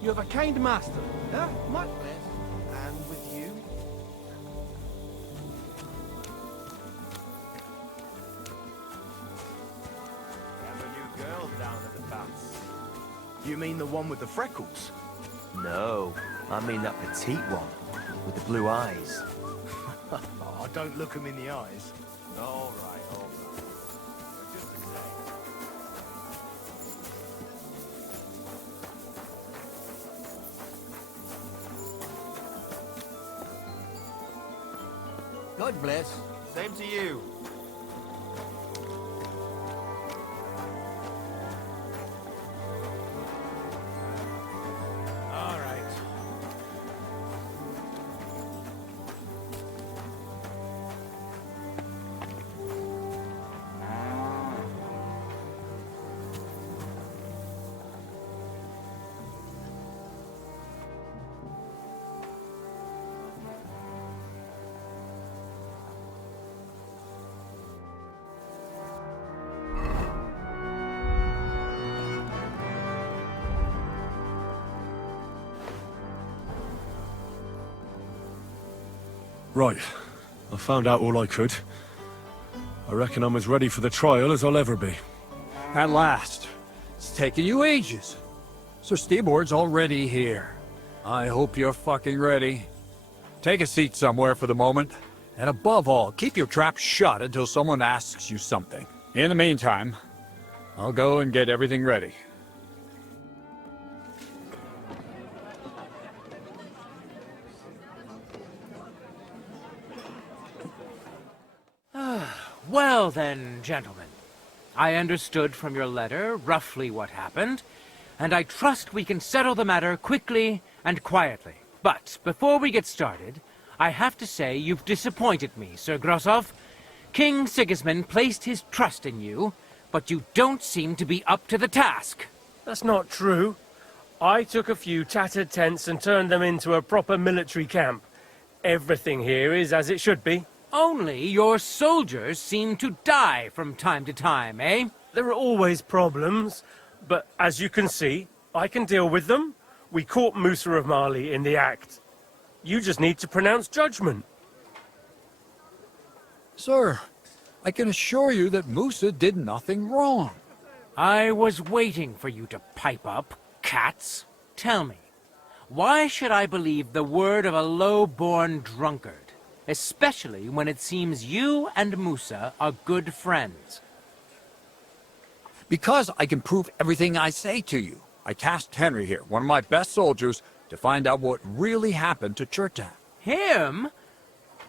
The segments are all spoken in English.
You have a kind master, huh? Much less. And with you? Have a new girl down at the bats. You mean the one with the freckles? No, I mean that petite one, with the blue eyes. Oh, don't look him in the eyes. All right, all right. But just the same. God bless. Same to you. All right. Right. I found out all I could. I reckon I'm as ready for the trial as I'll ever be. At last. It's taken you ages. Sir Stebor's already here. I hope you're fucking ready. Take a seat somewhere for the moment. And above all, keep your trap shut until someone asks you something. In the meantime, I'll go and get everything ready. Well then, gentlemen, I understood from your letter roughly what happened, and I trust we can settle the matter quickly and quietly. But before we get started, I have to say you've disappointed me, Sir Grozav. King Sigismund placed his trust in you, but you don't seem to be up to the task. That's not true. I took a few tattered tents and turned them into a proper military camp. Everything here is as it should be. Only your soldiers seem to die from time to time, eh? There are always problems, but as you can see, I can deal with them. We caught Musa of Mali in the act. You just need to pronounce judgment. Sir, I can assure you that Musa did nothing wrong. I was waiting for you to pipe up, cats. Tell me, why should I believe the word of a low-born drunkard? Especially when it seems you and Musa are good friends. Because I can prove everything I say to you. I tasked Henry here, one of my best soldiers, to find out what really happened to Chertan. Him?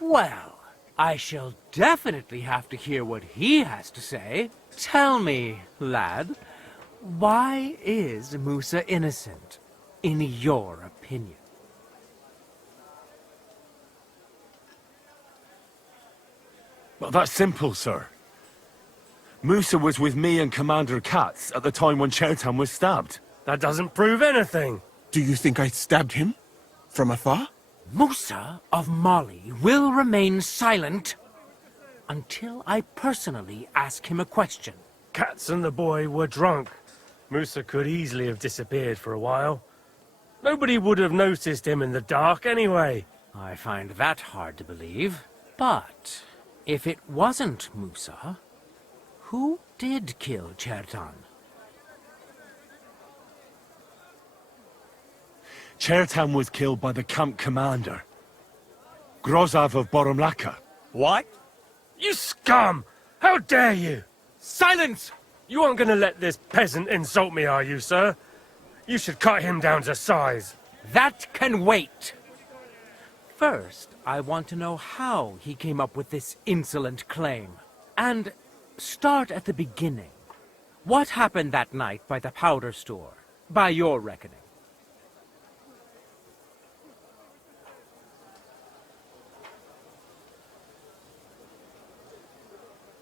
Well, I shall definitely have to hear what he has to say. Tell me, lad, why is Musa innocent, in your opinion? Well, that's simple, sir. Musa was with me and Commander Katz at the time when Chertan was stabbed. That doesn't prove anything. Do you think I stabbed him? From afar? Musa of Mali will remain silent until I personally ask him a question. Katz and the boy were drunk. Musa could easily have disappeared for a while. Nobody would have noticed him in the dark anyway. I find that hard to believe. But if it wasn't Musa, who did kill Chertan? Chertan was killed by the camp commander, Grozav of Boromlaka. What? You scum! How dare you! Silence! You aren't gonna let this peasant insult me, are you, sir? You should cut him down to size. That can wait. First, I want to know how he came up with this insolent claim. And start at the beginning. What happened that night by the powder store, by your reckoning?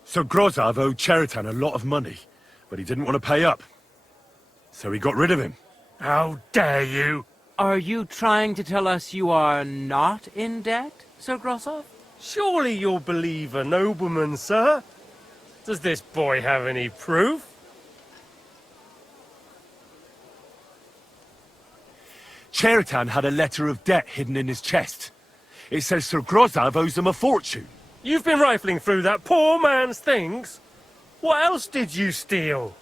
So Grozav owed Chertan a lot of money, but he didn't want to pay up. So he got rid of him. How dare you! Are you trying to tell us you are not in debt, Sir Grozav? Surely you'll believe a nobleman, sir? Does this boy have any proof? Chertan had a letter of debt hidden in his chest. It says Sir Grozav owes him a fortune. You've been rifling through that poor man's things? What else did you steal?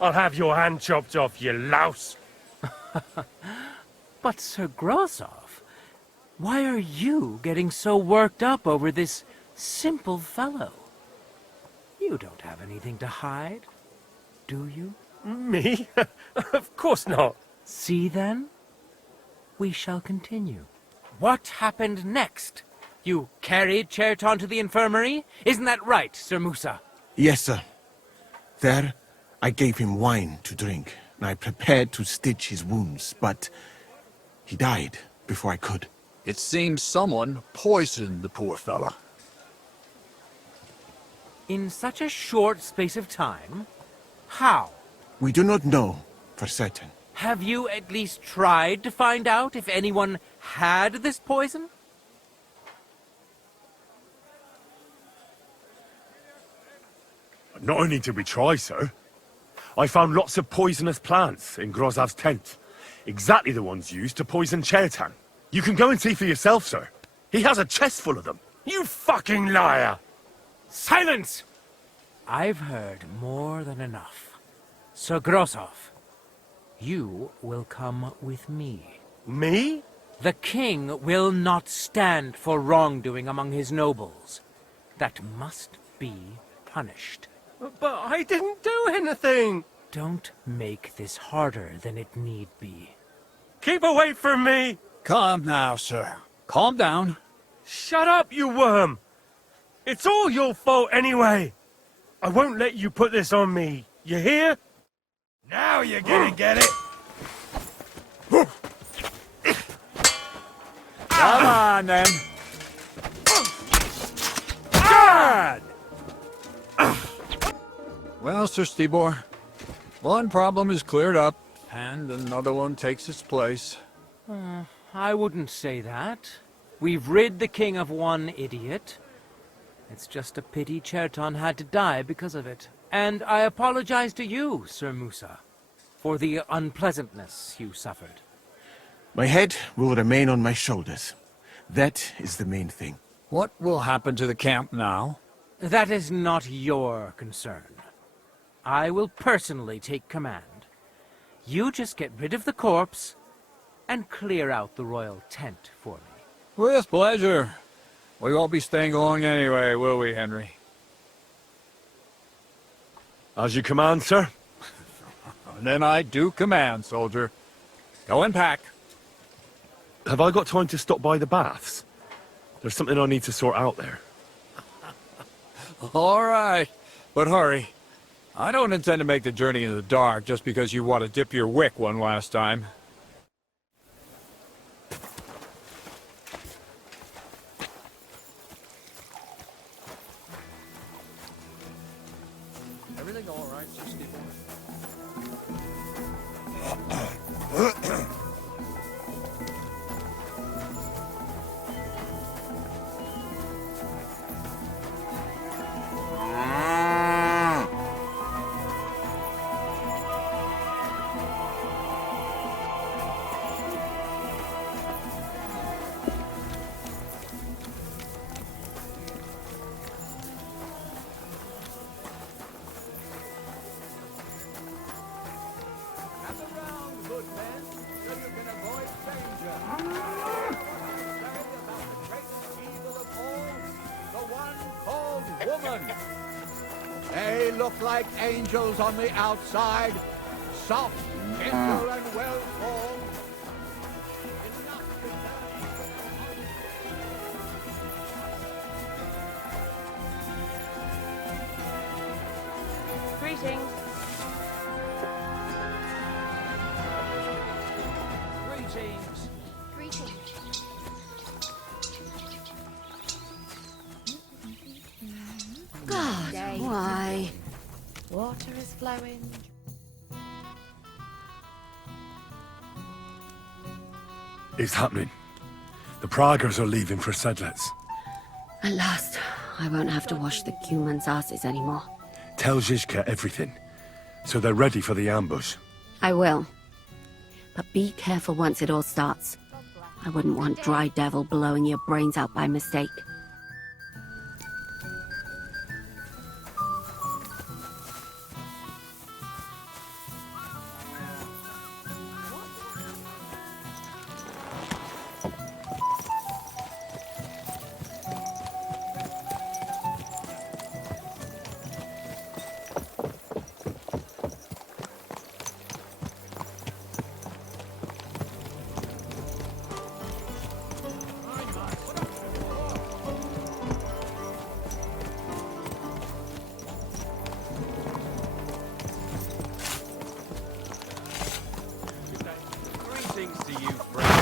I'll have your hand chopped off, you louse. But Sir Grozav, why are you getting so worked up over this simple fellow? You don't have anything to hide, do you? Me? Of course not. See then? We shall continue. What happened next? You carried Chertan to the infirmary? Isn't that right, Sir Musa? Yes, sir. There, I gave him wine to drink, and I prepared to stitch his wounds, but he died before I could. It seems someone poisoned the poor fella. In such a short space of time? How? We do not know for certain. Have you at least tried to find out if anyone had this poison? Not only did we try, sir. I found lots of poisonous plants in Grozav's tent. Exactly the ones used to poison Chertan. You can go and see for yourself, sir. He has a chest full of them. You fucking liar! Silence! I've heard more than enough. Sir Grozav, you will come with me. Me? The king will not stand for wrongdoing among his nobles. That must be punished. But I didn't do anything! Don't make this harder than it need be. Keep away from me! Calm now, sir. Calm down. Shut up, you worm! It's all your fault anyway! I won't let you put this on me, you hear? Now you're gonna get it. Come on, then. God! Well, Sir Stibor, one problem is cleared up, and another one takes its place. I wouldn't say that. We've rid the king of one idiot. It's just a pity Chertan had to die because of it. And I apologize to you, Sir Musa, for the unpleasantness you suffered. My head will remain on my shoulders. That is the main thing. What will happen to the camp now? That is not your concern. I will personally take command. You just get rid of the corpse and clear out the royal tent for me. With pleasure. We won't be staying long anyway, will we, Henry? As you command, sir. And then I do command, soldier. Go and pack. Have I got time to stop by the baths? There's something I need to sort out there. All right, but hurry. I don't intend to make the journey in the dark just because you want to dip your wick one last time. Everything all right, Sir Stephen? They look like angels on the outside, soft, tender, and well-formed. Greetings. Greetings. Greetings. God, why? Water is flowing. It's happening. The Praggers are leaving for Sedlets. At last, I won't have to wash the humans' asses anymore. Tell Zizka everything, so they're ready for the ambush. I will. But be careful once it all starts. I wouldn't want Dry Devil blowing your brains out by mistake. Greetings to you, friend.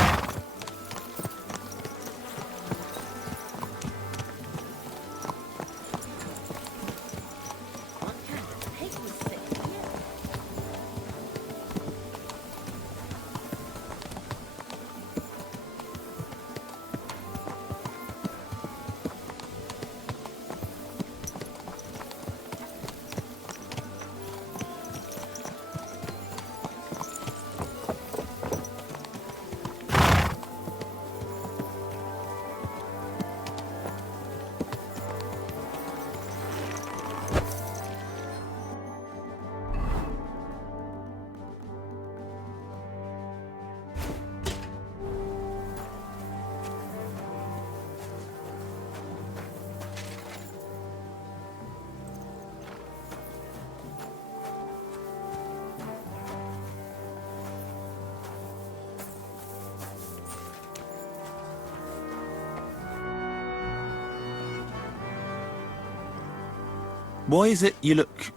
Why is it you look,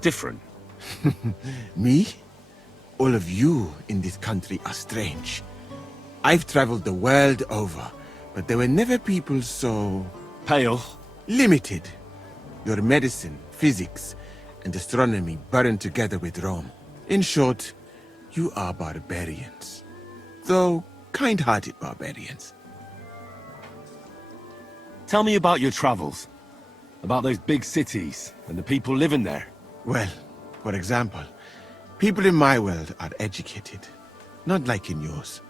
different? Me? All of you in this country are strange. I've traveled the world over, but there were never people so... Pale. limited. Your medicine, physics, and astronomy burned together with Rome. In short, you are barbarians. Though kind-hearted barbarians. Tell me about your travels. About those big cities and the people living there. Well, for example, people in my world are educated. Not like in yours.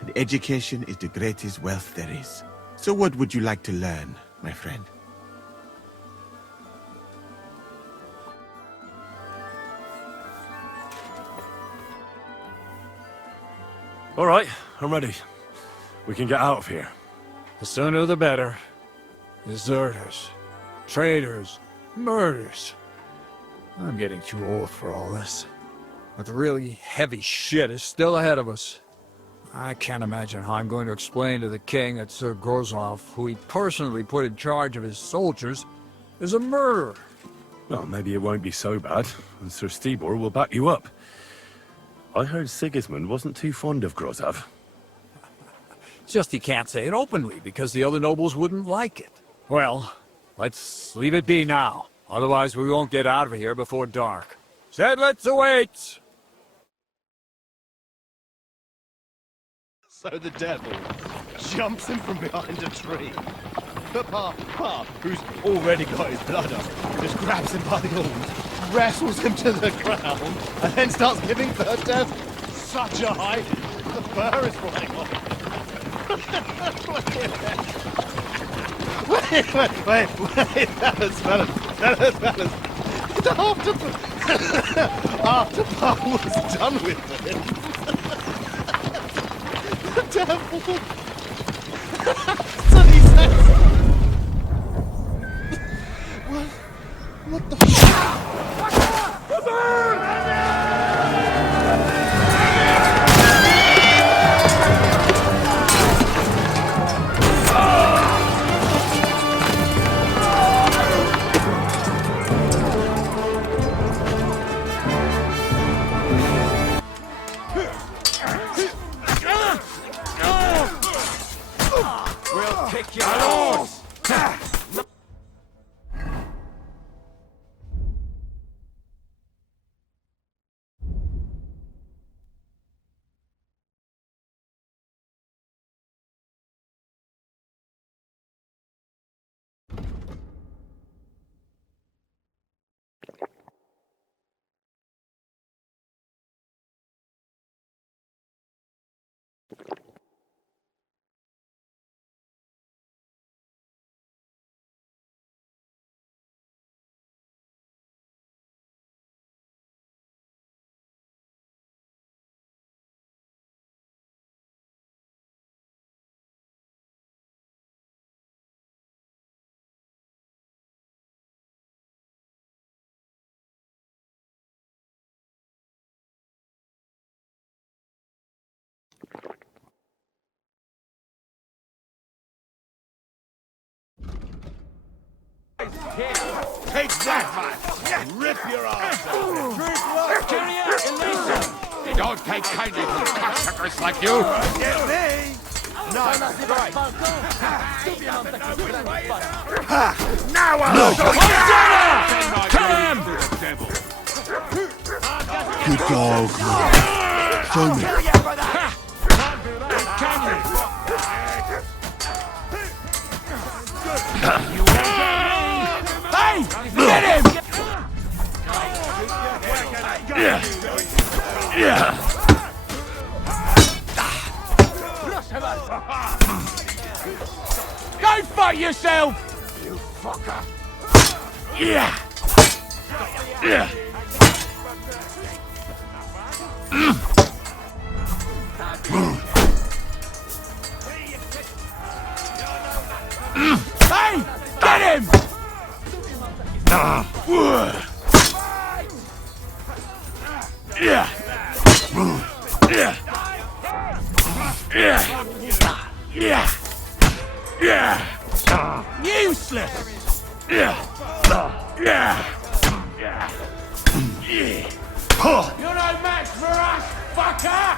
And education is the greatest wealth there is. So what would you like to learn, my friend? All right, I'm ready. We can get out of here. The sooner the better. Deserters, traitors, murders. I'm getting too old for all this. But the really heavy shit is still ahead of us. I can't imagine how I'm going to explain to the king that Sir Grozav, who he personally put in charge of his soldiers, is a murderer. Well, maybe it won't be so bad, and Sir Stibor will back you up. I heard Sigismund wasn't too fond of Grozav. It's just he can't say it openly, because the other nobles wouldn't like it. Well, let's leave it be now. Otherwise we won't get out of here before dark. Sedlitz awaits! So the devil jumps him from behind a tree. But Pa, who's already got his blood up, just grabs him by the horns, wrestles him to the ground, and then starts giving the devil such a hiding. The fur is flying off. Wait, fellas. After Pa was done with him, the devil. So he says, what the We'll kick your ass! Take that, man! Rip your arse out! They don't take kindly to cocksuckers like you! Get me! Nice strike! Now I'll show you! Good dog, man. Show me. Hey! Get him! Go fight yourself! You fucker! Yeah! Hey! Get him! Useless! You're no match for us, fucker!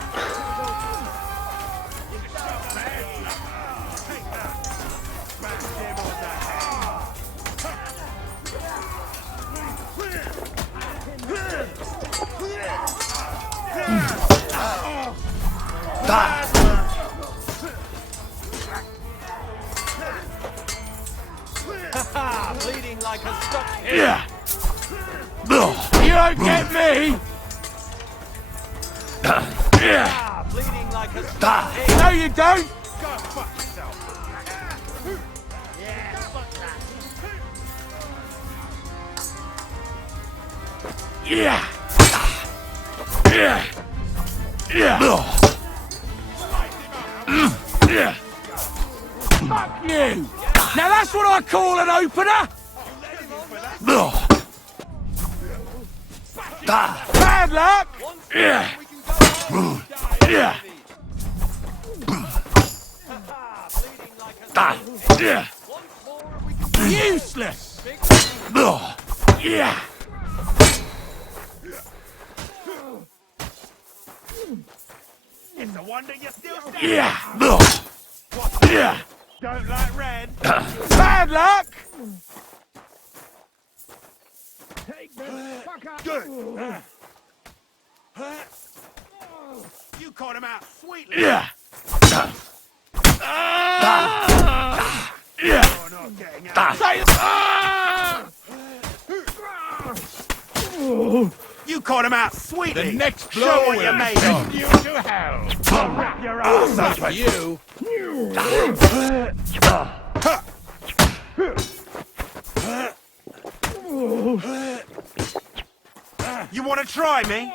Bleeding like a stuck pig. Yeah. You don't get me. Yeah. Bleeding like a stuck pig. No, you don't. Go fuck yourself. Yeah, fuck that. Yeah. Yeah. Yeah. Yeah. Fuck you. Now that's what I call an opener. Bad luck. Yeah. Yeah. Yeah. Useless. Yeah. It's a wonder you're still standing. Yeah. Yeah. Don't like red. Bad luck. Take this fucker. Good. You caught him out sweetly. Yeah. Yeah. You're not getting out. You caught him out sweetly. The next blow Show what will you're made of. send you to hell. I'll wrap your ass open. You. You want to try me?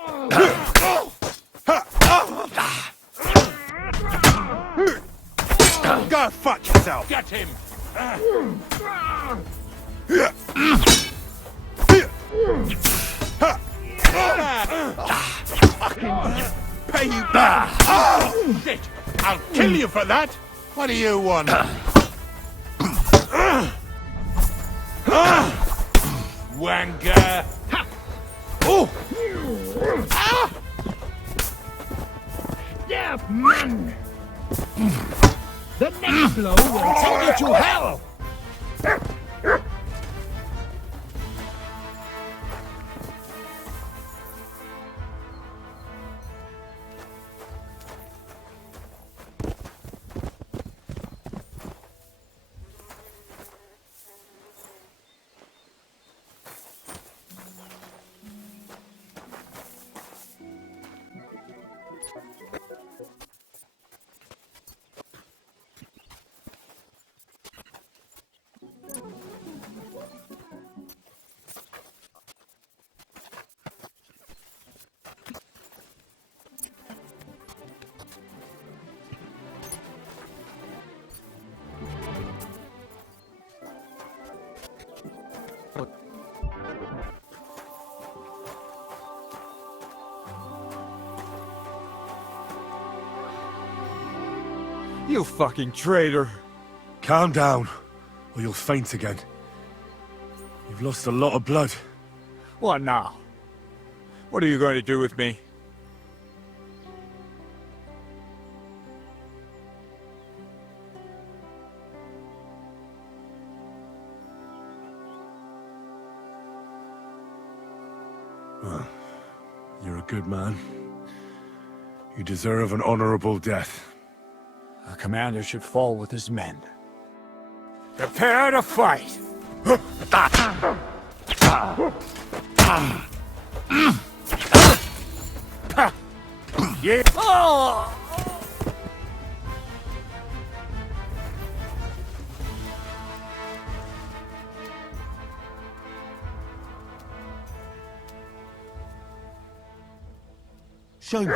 Go fuck yourself. Get him. Pay you back. Shit. I'll kill you for that. What do you want? Wanker. Oh. Yeah, man. The next blow will send you to hell. You fucking traitor. Calm down, or you'll faint again. You've lost a lot of blood. What now? What are you going to do with me? Well, you're a good man. You deserve an honorable death. A commander should fall with his men. Prepare to fight! Yeah. Oh! Show me.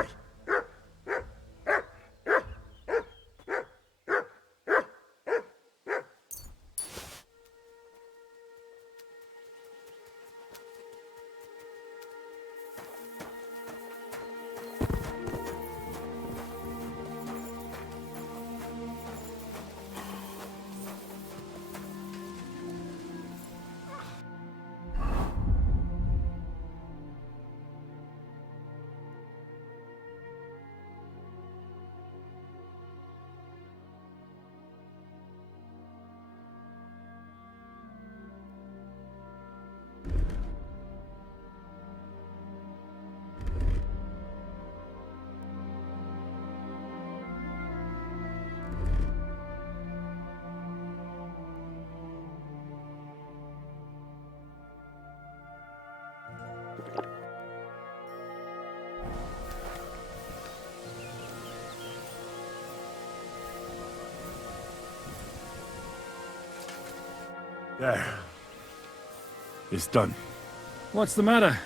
There. It's done. What's the matter?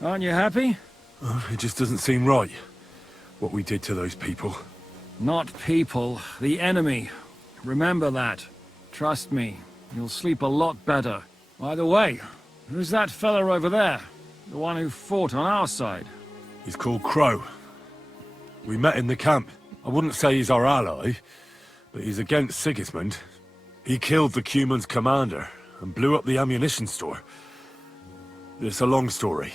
Aren't you happy? It just doesn't seem right, what we did to those people. Not people, the enemy. Remember that. Trust me, you'll sleep a lot better. By the way, who's that fella over there? The one who fought on our side? He's called Crow. We met in the camp. I wouldn't say he's our ally, but he's against Sigismund. He killed the Cuman's commander and blew up the ammunition store. It's a long story.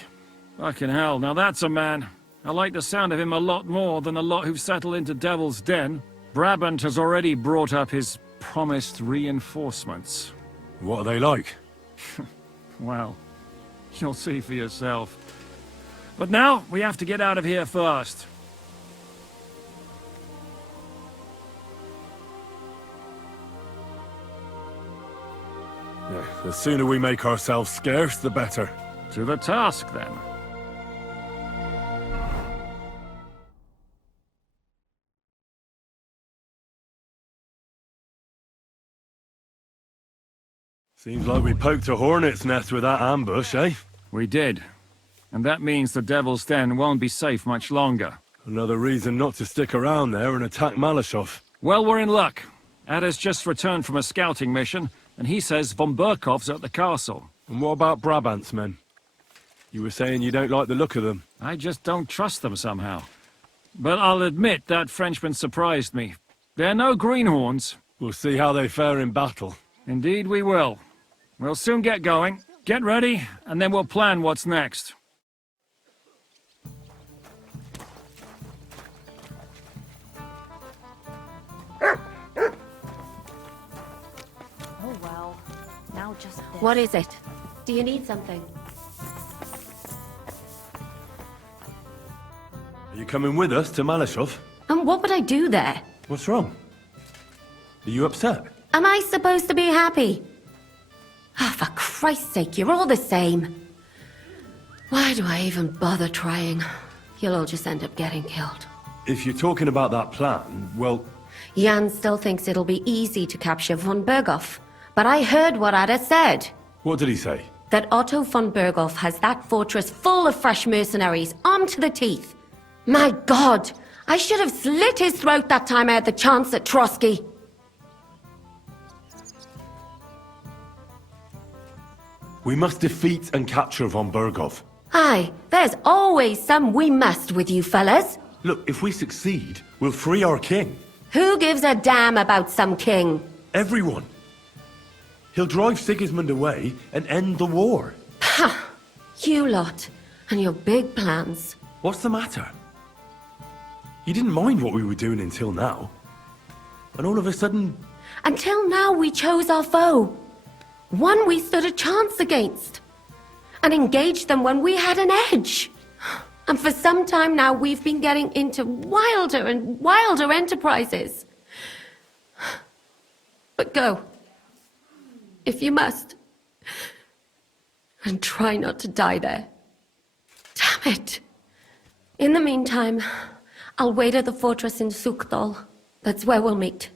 Fucking hell, now that's a man. I like the sound of him a lot more than a lot who've settled into Devil's Den. Brabant has already brought up his promised reinforcements. What are they like? Well, you'll see for yourself. But now, we have to get out of here first. Yeah, the sooner we make ourselves scarce, the better. To the task, then. Seems like we poked a hornet's nest with that ambush, eh? We did. And that means the Devil's Den won't be safe much longer. Another reason not to stick around there and attack Malechov. Well, we're in luck. Ada's just returned from a scouting mission, and he says von Berkov's at the castle. And what about Brabant's men? You were saying you don't like the look of them. I just don't trust them somehow. But I'll admit that Frenchman surprised me. They're no greenhorns. We'll see how they fare in battle. Indeed we will. We'll soon get going. Get ready, and then we'll plan what's next. Oh well. Now just this. What is it? Do you need something? Are you coming with us to Malechov? And what would I do there? What's wrong? Are you upset? Am I supposed to be happy? Ah, for Christ's sake, you're all the same. Why do I even bother trying? You'll all just end up getting killed. If you're talking about that plan, well... Jan still thinks it'll be easy to capture von Berghoff. But I heard what Ada said. What did he say? That Otto von Berghoff has that fortress full of fresh mercenaries, armed to the teeth. My God! I should have slit his throat that time I had the chance at Trotsky. We must defeat and capture von Berghoff. Aye, there's always some we must with you fellas. Look, if we succeed, we'll free our king. Who gives a damn about some king? Everyone. He'll drive Sigismund away and end the war. Ha! You lot, and your big plans. What's the matter? You didn't mind what we were doing until now. And all of a sudden... Until now we chose our foe. One we stood a chance against. And engaged them when we had an edge. And for some time now we've been getting into wilder and wilder enterprises. But go. If you must. And try not to die there. Damn it. In the meantime, I'll wait at the fortress in Sukdal. That's where we'll meet.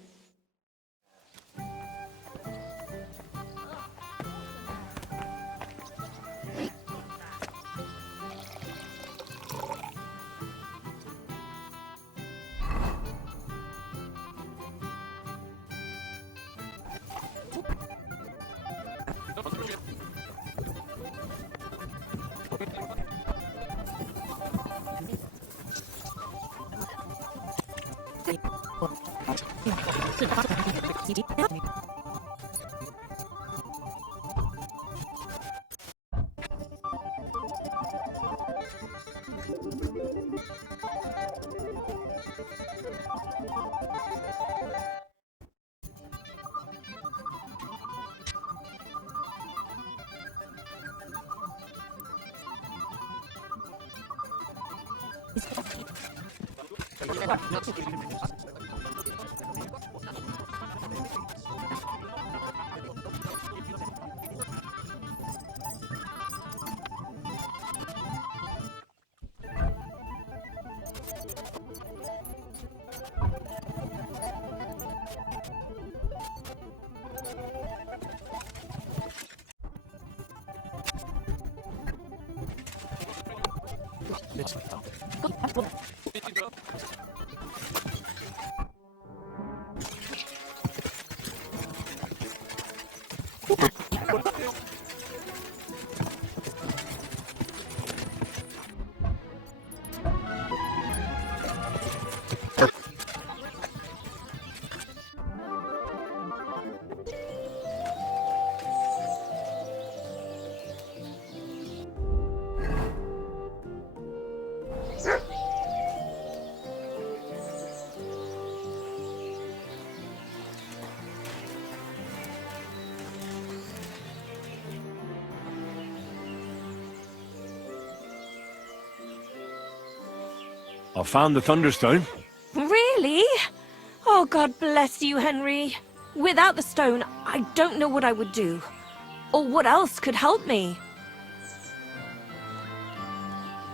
I found the Thunderstone. Really? Oh, God bless you, Henry. Without the stone, I don't know what I would do. Or what else could help me.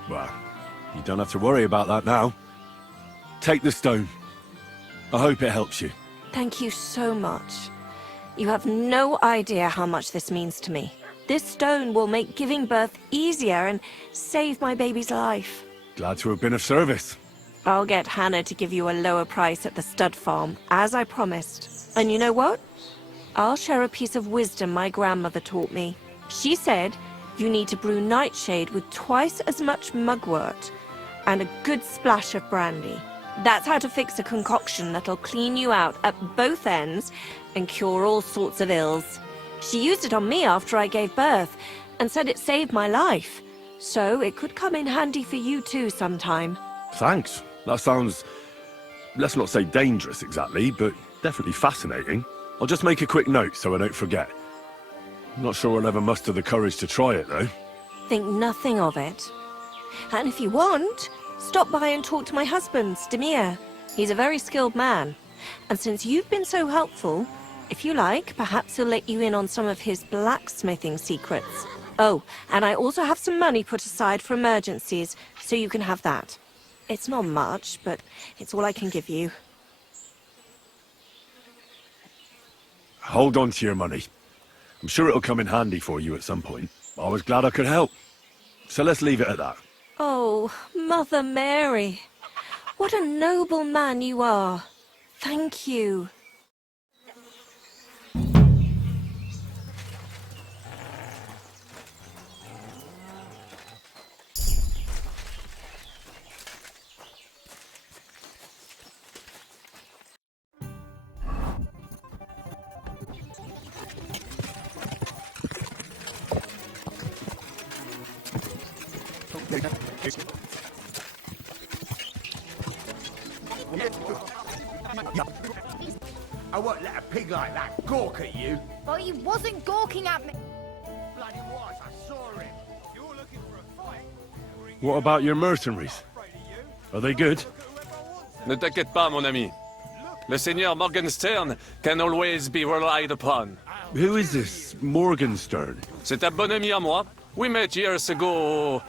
Well, you don't have to worry about that now. Take the stone. I hope it helps you. Thank you so much. You have no idea how much this means to me. This stone will make giving birth easier and save my baby's life. Glad to have been of service. I'll get Hannah to give you a lower price at the stud farm, as I promised. And you know what? I'll share a piece of wisdom my grandmother taught me. She said you need to brew nightshade with twice as much mugwort and a good splash of brandy. That's how to fix a concoction that'll clean you out at both ends and cure all sorts of ills. She used it on me after I gave birth and said it saved my life. So it could come in handy for you too sometime. Thanks. That sounds, let's not say dangerous exactly, but definitely fascinating. I'll just make a quick note so I don't forget. I'm not sure I'll ever muster the courage to try it, though. Think nothing of it. And if you want, stop by and talk to my husband, Stamir. He's a very skilled man. And since you've been so helpful, if you like, perhaps he'll let you in on some of his blacksmithing secrets. Oh, and I also have some money put aside for emergencies, so you can have that. It's not much, but it's all I can give you. Hold on to your money. I'm sure it'll come in handy for you at some point. I was glad I could help. So let's leave it at that. Oh, Mother Mary. What a noble man you are. Thank you. I won't let a pig like that gawk at you. Well, he wasn't gawking at me. Bloody was, I saw him. You're looking for a fight? What about your mercenaries? Are they good? Ne t'inquiète pas, mon ami. Le Seigneur Morgenstern can always be relied upon. Who is this Morgenstern? C'est un bon ami à moi. We met years ago au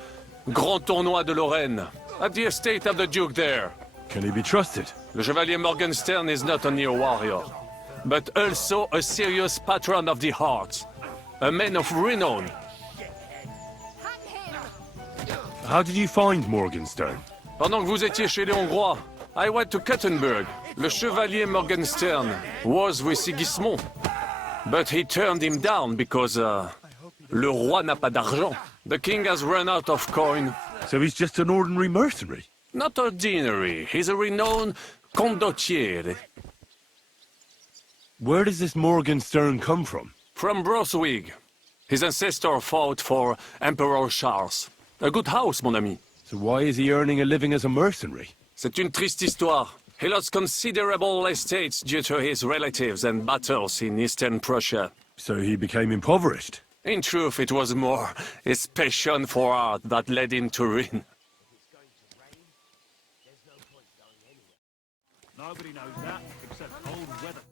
Grand Tournoi de Lorraine, at the estate of the Duke there. Can he be trusted? Le Chevalier Morgenstern is not only a warrior, but also a serious patron of the hearts. A man of renown. How did you find Morgenstern? Pendant que vous étiez chez les Hongrois, I went to Kettenberg. Le Chevalier Morgenstern was with Sigismund, but he turned him down because, le roi n'a pas d'argent. The king has run out of coin. So he's just an ordinary mercenary? Not ordinary. He's a renowned condottiere. Where does this Morgenstern come from? From Brunswick. His ancestor fought for Emperor Charles. A good house, mon ami. So why is he earning a living as a mercenary? C'est une triste histoire. He lost considerable estates due to his relatives and battles in Eastern Prussia. So he became impoverished? In truth, it was more his passion for art that led him to ruin. Nobody knows that except old weather.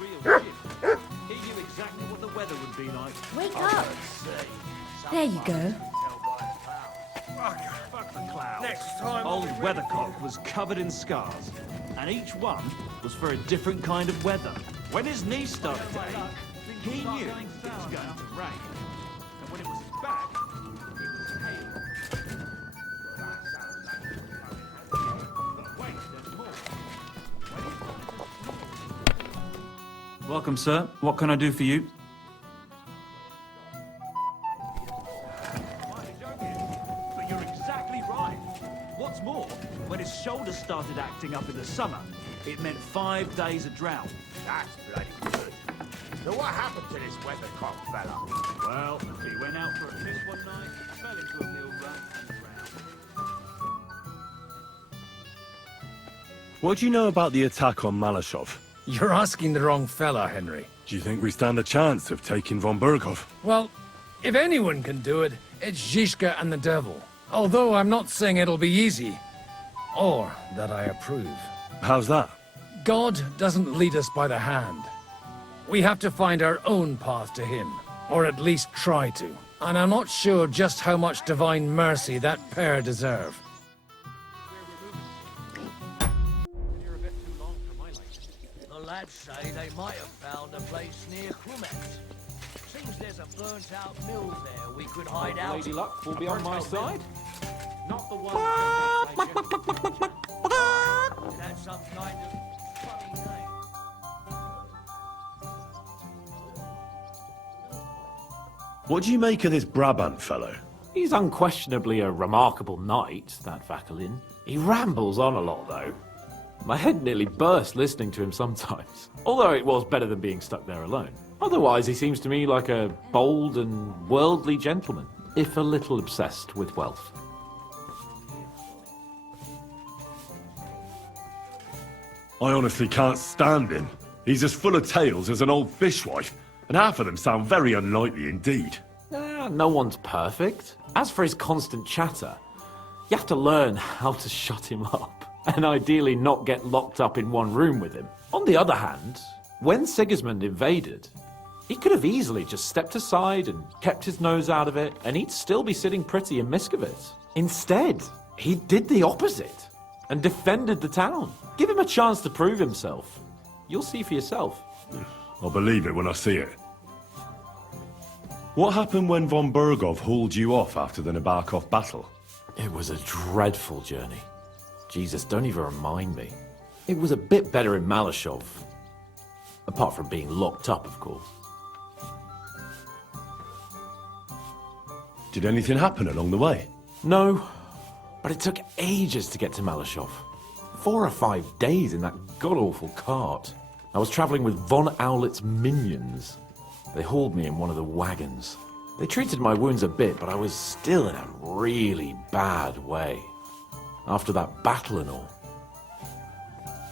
Real shit. He knew exactly what the weather would be like. Wake up. There you go. Fuck the clouds. Old Weathercock was covered in scars, and each one was for a different kind of weather. When his knee started to ache, he knew it was going to rain. And when it was his back, it was hail. But wait, there's more. Welcome, sir. What can I do for you? But you're exactly right. What's more, when his shoulder started acting up in the summer, it meant 5 days of drought. That's bloody good. So what happened to this weathercock fella? Well, he went out for a piss one night, fell into a mill run, and drowned. What do you know about the attack on Malechov? You're asking the wrong fella, Henry. Do you think we stand a chance of taking von Berghof? Well, if anyone can do it, it's Zizka and the devil. Although I'm not saying it'll be easy, or that I approve. How's that? God doesn't lead us by the hand. We have to find our own path to him, or at least try to. And I'm not sure just how much divine mercy that pair deserve. The lads say they might have found a place near Clement. Seems there's a burnt-out mill there we could hide out. Lady Luck will be on my side. Not the one it had some kind of funny name. What do you make of this Brabant fellow? He's unquestionably a remarkable knight, that Vakelin. He rambles on a lot, though. My head nearly burst listening to him sometimes, although it was better than being stuck there alone. Otherwise, he seems to me like a bold and worldly gentleman, if a little obsessed with wealth. I honestly can't stand him. He's as full of tales as an old fishwife, and half of them sound very unlikely indeed. No one's perfect. As for his constant chatter, you have to learn how to shut him up, and ideally not get locked up in one room with him. On the other hand, when Sigismund invaded, he could have easily just stepped aside and kept his nose out of it, and he'd still be sitting pretty in Miskovitz. Instead, he did the opposite and defended the town. Give him a chance to prove himself. You'll see for yourself. I'll believe it when I see it. What happened when von Berghof hauled you off after the Nebakov battle? It was a dreadful journey. Jesus, don't even remind me. It was a bit better in Malechov. Apart from being locked up, of course. Did anything happen along the way? No, but it took ages to get to Malechov. 4 or 5 days in that god-awful cart. I was traveling with von Owlet's minions. They hauled me in one of the wagons. They treated my wounds a bit, but I was still in a really bad way. after that battle and all.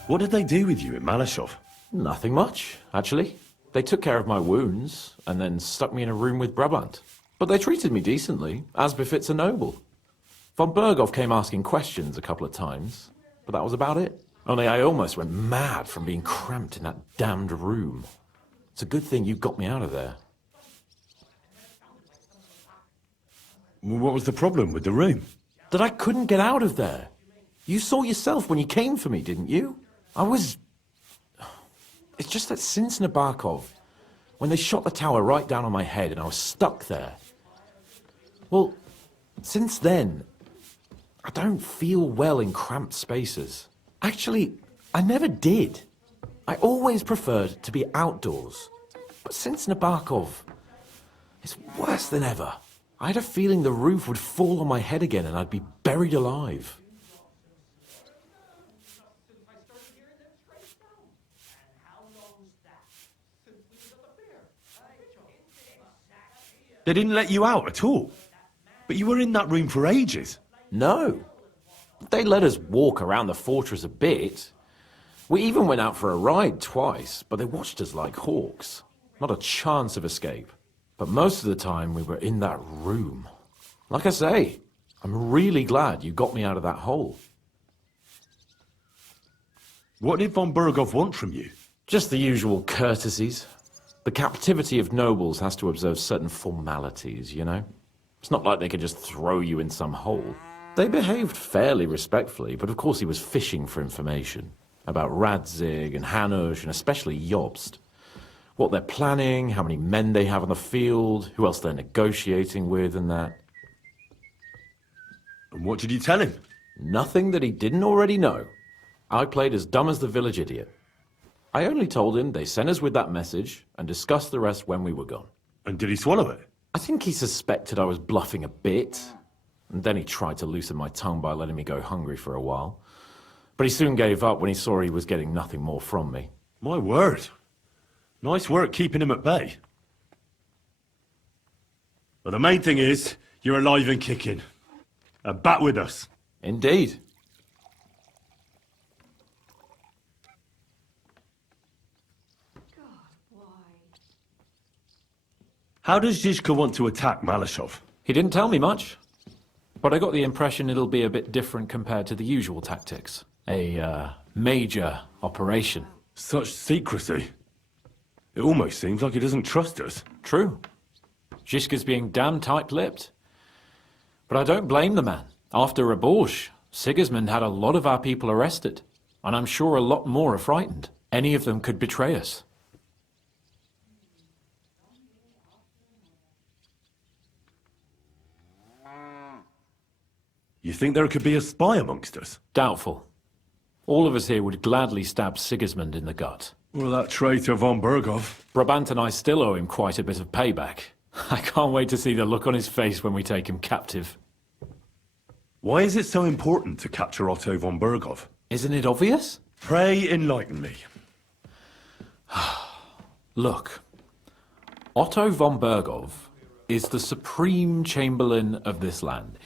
What did they do with you in Malechov? Nothing much, actually. They took care of my wounds, and then stuck me in a room with Brabant. But they treated me decently, as befits a noble. Von Berghoff came asking questions a couple of times, but that was about it. Only I almost went mad from being cramped in that damned room. It's a good thing you got me out of there. What was the problem with the room? That I couldn't get out of there. You saw yourself when you came for me, didn't you? It's just that since Nebakov, when they shot the tower right down on my head and I was stuck there. Well, since then, I don't feel well in cramped spaces. Actually, I never did. I always preferred to be outdoors. But since Nebakov, it's worse than ever. I had a feeling the roof would fall on my head again and I'd be buried alive. They didn't let you out at all? But you were in that room for ages. No. They let us walk around the fortress a bit. We even went out for a ride twice, but they watched us like hawks. Not a chance of escape. But most of the time we were in that room. Like I say, I'm really glad you got me out of that hole. What did von Berghoff want from you? Just the usual courtesies. The captivity of nobles has to observe certain formalities, you know? It's not like they can just throw you in some hole. They behaved fairly respectfully, but of course he was fishing for information. About Radzig and Hanush, and especially Jobst. What they're planning, how many men they have on the field, who else they're negotiating with and that. And what did you tell him? Nothing that he didn't already know. I played as dumb as the village idiot. I only told him they sent us with that message and discussed the rest when we were gone. And did he swallow it? I think he suspected I was bluffing a bit. And then he tried to loosen my tongue by letting me go hungry for a while. But he soon gave up when he saw he was getting nothing more from me. My word. Nice work keeping him at bay. But the main thing is, you're alive and kicking. And back with us. Indeed. How does Zizka want to attack Malechov? He didn't tell me much. But I got the impression it'll be a bit different compared to the usual tactics. A major operation. Such secrecy. It almost seems like he doesn't trust us. True. Zizka's being damn tight-lipped. But I don't blame the man. After Raborj, Sigismund had a lot of our people arrested. And I'm sure a lot more are frightened. Any of them could betray us. You think there could be a spy amongst us? Doubtful. All of us here would gladly stab Sigismund in the gut. Well, that traitor von Berghoff. Brabant and I still owe him quite a bit of payback. I can't wait to see the look on his face when we take him captive. Why is it so important to capture Otto von Berghoff? Isn't it obvious? Pray enlighten me. Look, Otto von Berghoff is the supreme chamberlain of this land.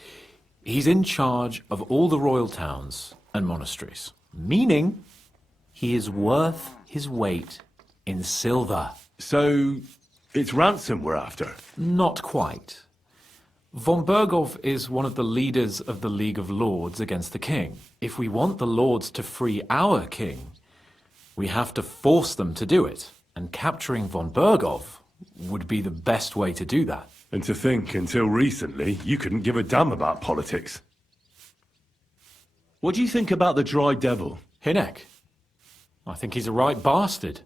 He's in charge of all the royal towns and monasteries, meaning he is worth his weight in silver. So, it's ransom we're after? Not quite. Von Berghoff is one of the leaders of the League of Lords against the king. If we want the lords to free our king, we have to force them to do it. And capturing von Berghoff would be the best way to do that. And to think, until recently, you couldn't give a damn about politics. What do you think about the Dry Devil? Hinek. I think he's a right bastard.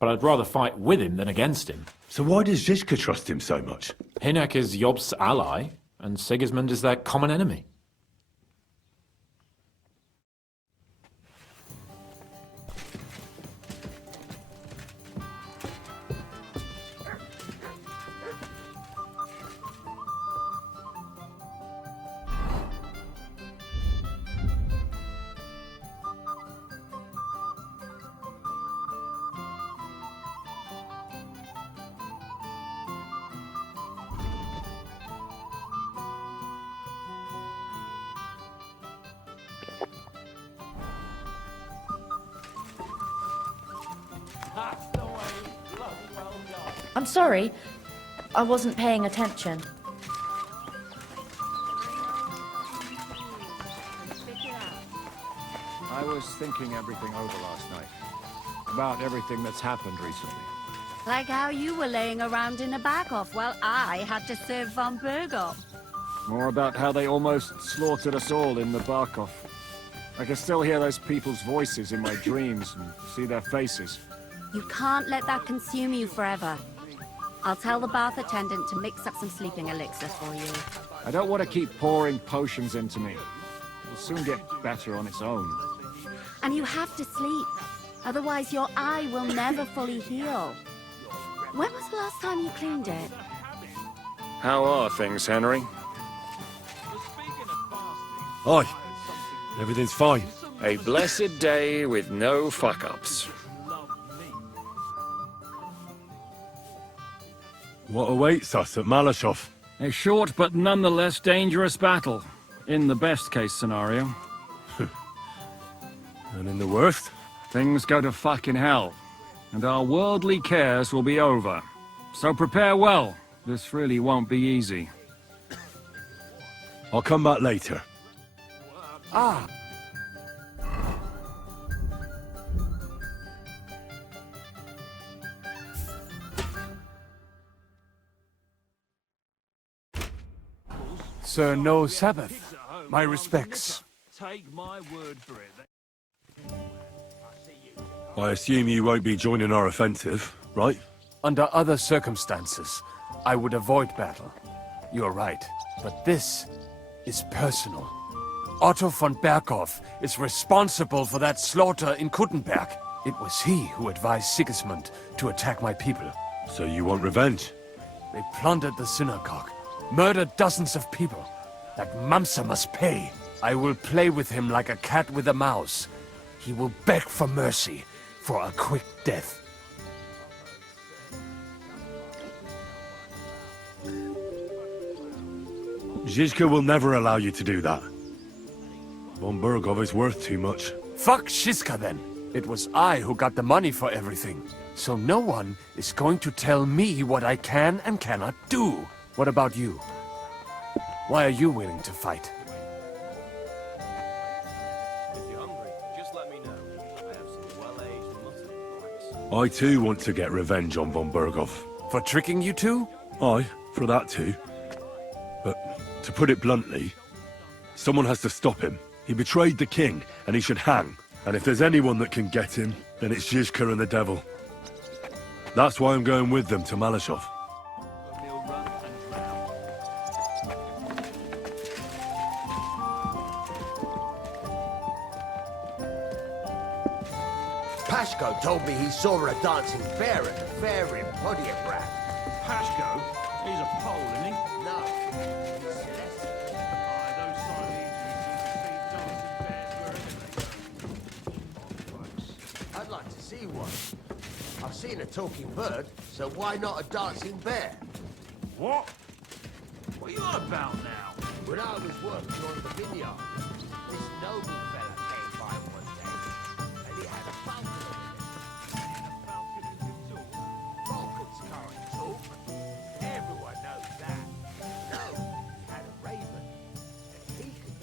But I'd rather fight with him than against him. So why does Zizka trust him so much? Hinek is Jobst's ally, and Sigismund is their common enemy. I'm sorry. I wasn't paying attention. I was thinking everything over last night. About everything that's happened recently. Like how you were laying around in Nebakov while I had to serve von Bergov. More about how they almost slaughtered us all in Nebakov. I can still hear those people's voices in my dreams and see their faces. You can't let that consume you forever. I'll tell the bath attendant to mix up some sleeping elixir for you. I don't want to keep pouring potions into me. It'll soon get better on its own. And you have to sleep. Otherwise your eye will never fully heal. When was the last time you cleaned it? How are things, Henry? Aye. Everything's fine. A blessed day with no fuck-ups. What awaits us at Malechov? A short but nonetheless dangerous battle. In the best-case scenario. And in the worst? Things go to fucking hell. And our worldly cares will be over. So prepare well. This really won't be easy. I'll come back later. Ah! Sir, no Sabbath. My respects. Take my word for it. I assume you won't be joining our offensive, right? Under other circumstances, I would avoid battle. You're right, but this is personal. Otto von Berghof is responsible for that slaughter in Kuttenberg. It was he who advised Sigismund to attack my people. So you want revenge? They plundered the synagogue, murdered dozens of people. That Mamsa must pay. I will play with him like a cat with a mouse. He will beg for mercy, for a quick death. Zizka will never allow you to do that. Von Bergov is worth too much. Fuck Zizka then. It was I who got the money for everything. So no one is going to tell me what I can and cannot do. What about you? Why are you willing to fight? I too want to get revenge on von Bergov. For tricking you two? Aye, for that too. But, to put it bluntly, someone has to stop him. He betrayed the king, and he should hang. And if there's anyone that can get him, then it's Zizka and the devil. That's why I'm going with them to Malechov. Pashko told me he saw a dancing bear at the fair in Podiebrad. Pashko? He's a Pole, isn't he? No. Those Silesians seem to see dancing bears wherever they I'd like to see one. I've seen a talking bird, so why not a dancing bear? What? What are you on about now? When I was working on the vineyard, this noble fella came by one day, and he had a falcon with him. Falcons can't talk. Everyone knows that. No, he had a raven, and he could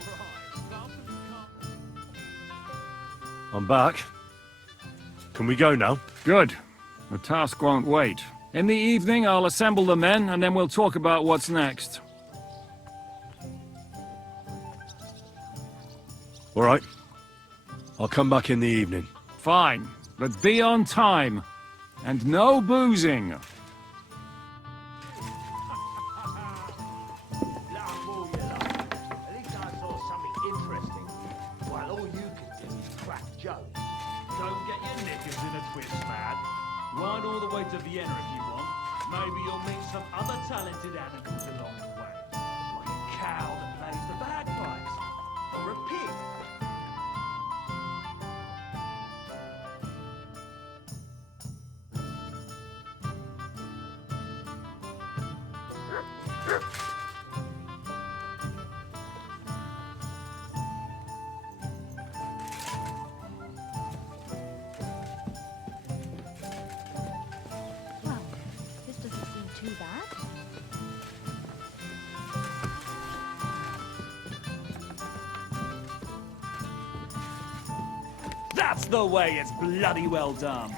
talk. I'm back. Can we go now? Good. The task won't wait. In the evening, I'll assemble the men, and then we'll talk about what's next. All right. I'll come back in the evening. Fine, but be on time. And no boozing. At least I saw something interesting, while all you can do is crack jokes. Don't get your knickers in a twist, lad. Ride all the way to Vienna if you want. Maybe you'll meet some other talented animals along the way. Like a cow that plays the bagpipes. Or a pig. That's the way it's bloody well done.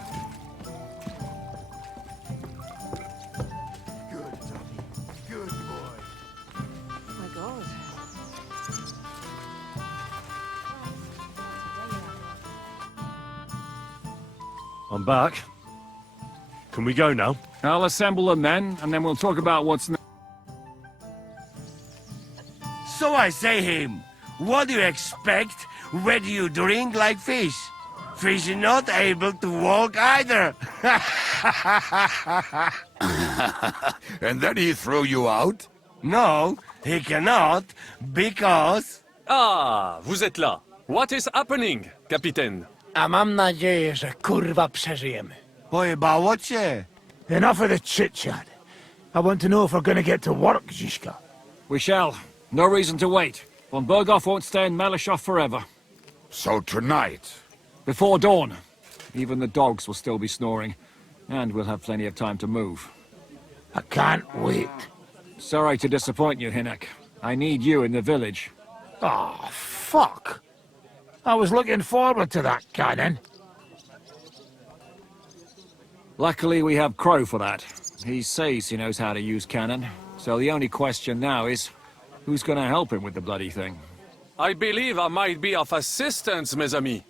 Good, Tommy. Good boy. My God. I'm back. Can we go now? I'll assemble the men, and then we'll talk about what's next. So I say him, what do you expect? Where do you drink like fish? Fish is not able to walk either. And then he threw you out? No, he cannot, because... Ah, vous êtes là. What is happening, Capitaine? A mam nadzieję, że kurwa przeżyjemy. Pojebało cię. Enough of the chit-chat. I want to know if we're gonna get to work, Zizka. We shall. No reason to wait. Von Berghoff won't stay in Malechov forever. So tonight? Before dawn. Even the dogs will still be snoring. And we'll have plenty of time to move. I can't wait. Sorry to disappoint you, Hinek. I need you in the village. Oh, fuck. I was looking forward to that, Cannon. Luckily, we have Crow for that. He says he knows how to use cannon. So the only question now is, who's gonna help him with the bloody thing? I believe I might be of assistance, mes amis.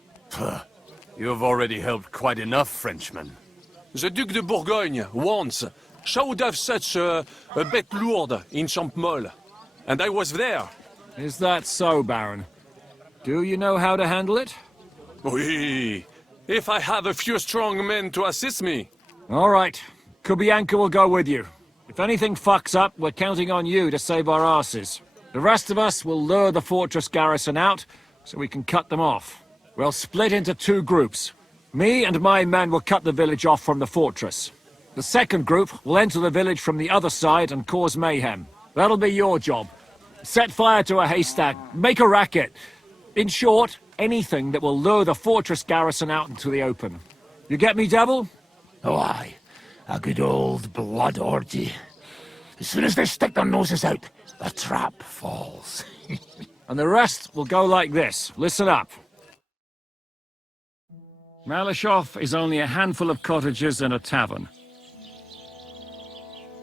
You've already helped quite enough, Frenchman. The Duc de Bourgogne, once, showed off such a bête lourde in Champmol. And I was there. Is that so, Baron? Do you know how to handle it? Oui. If I have a few strong men to assist me. All right. Kubianka will go with you. If anything fucks up, we're counting on you to save our asses. The rest of us will lure the fortress garrison out, so we can cut them off. We'll split into two groups. Me and my men will cut the village off from the fortress. The second group will enter the village from the other side and cause mayhem. That'll be your job. Set fire to a haystack, make a racket. In short, anything that will lure the fortress garrison out into the open. You get me, Devil? Oh, aye. A good old blood orgy. As soon as they stick their noses out, the trap falls. And the rest will go like this. Listen up. Malechov is only a handful of cottages and a tavern.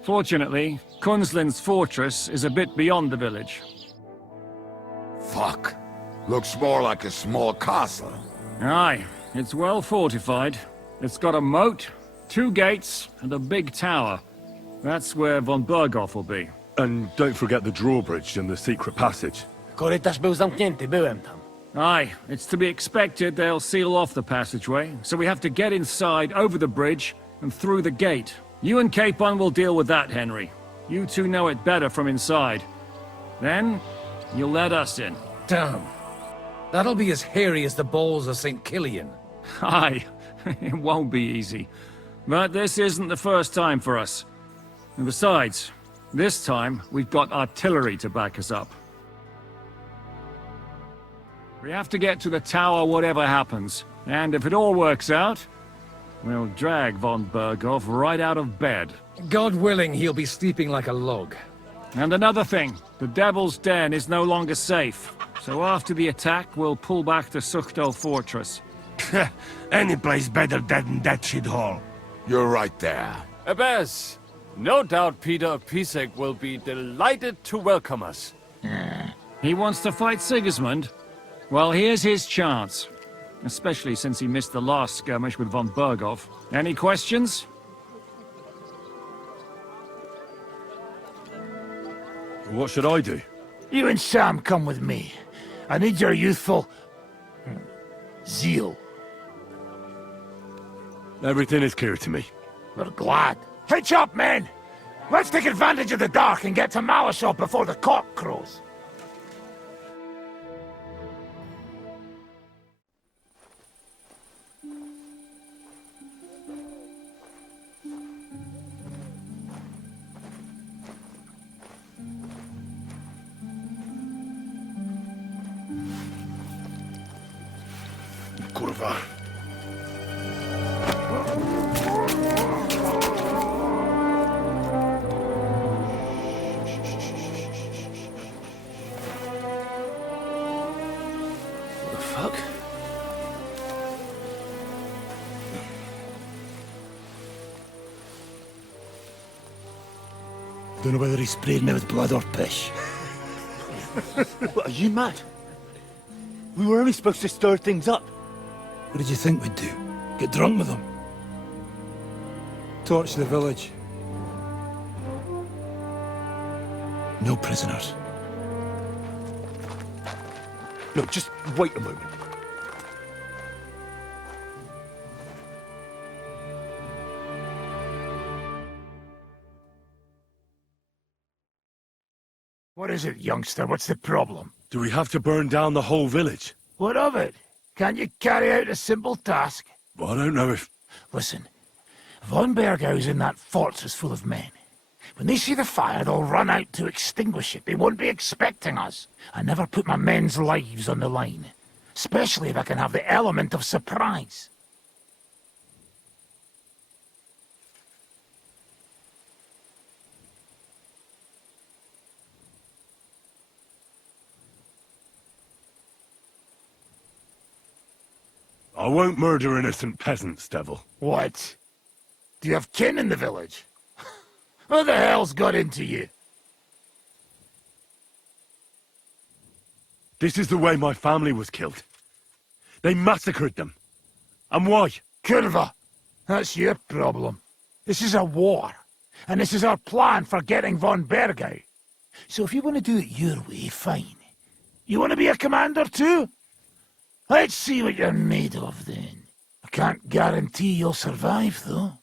Fortunately, Kunzlin's fortress is a bit beyond the village. Fuck. Looks more like a small castle. Aye, it's well fortified. It's got a moat, 2 gates, and a big tower. That's where von Berghoff will be. And don't forget the drawbridge and the secret passage. Korytarz był zamknięty, byłem tam. Aye, it's to be expected they'll seal off the passageway, so we have to get inside, over the bridge, and through the gate. You and Capon will deal with that, Henry. You two know it better from inside. Then, you'll let us in. Damn. That'll be as hairy as the balls of St. Killian. Aye, it won't be easy. But this isn't the first time for us. And besides, this time we've got artillery to back us up. We have to get to the tower whatever happens. And if it all works out, we'll drag von Berghoff right out of bed. God willing, he'll be sleeping like a log. And another thing, the Devil's Den is no longer safe. So after the attack, we'll pull back to Suchtel Fortress. Any place better than that shithole. You're right there. Abbas, no doubt Peter Pisek will be delighted to welcome us. He wants to fight Sigismund? Well, here's his chance. Especially since he missed the last skirmish with von Berghoff. Any questions? What should I do? You and Sam come with me. I need your youthful... zeal. Everything is clear to me. We're glad. Hitch up, men! Let's take advantage of the dark and get to Malechov before the cock crows. Kurwa. Don't know whether he sprayed me with blood or piss. What, are you mad? We were only supposed to stir things up. What did you think we'd do? Get drunk with them? Torch the village. No prisoners. Look, just wait a moment. What is it, youngster? What's the problem? Do we have to burn down the whole village? What of it? Can't you carry out a simple task? Well, I don't know if... Listen, Von Bergau's in that fortress full of men. When they see the fire, they'll run out to extinguish it. They won't be expecting us. I never put my men's lives on the line. Especially if I can have the element of surprise. I won't murder innocent peasants, Devil. What? Do you have kin in the village? Who the hell's got into you? This is the way my family was killed. They massacred them. And why? Kurva, that's your problem. This is a war. And this is our plan for getting von Bergau. So if you want to do it your way, fine. You want to be a commander too? Let's see what you're made of then. I can't guarantee you'll survive, though.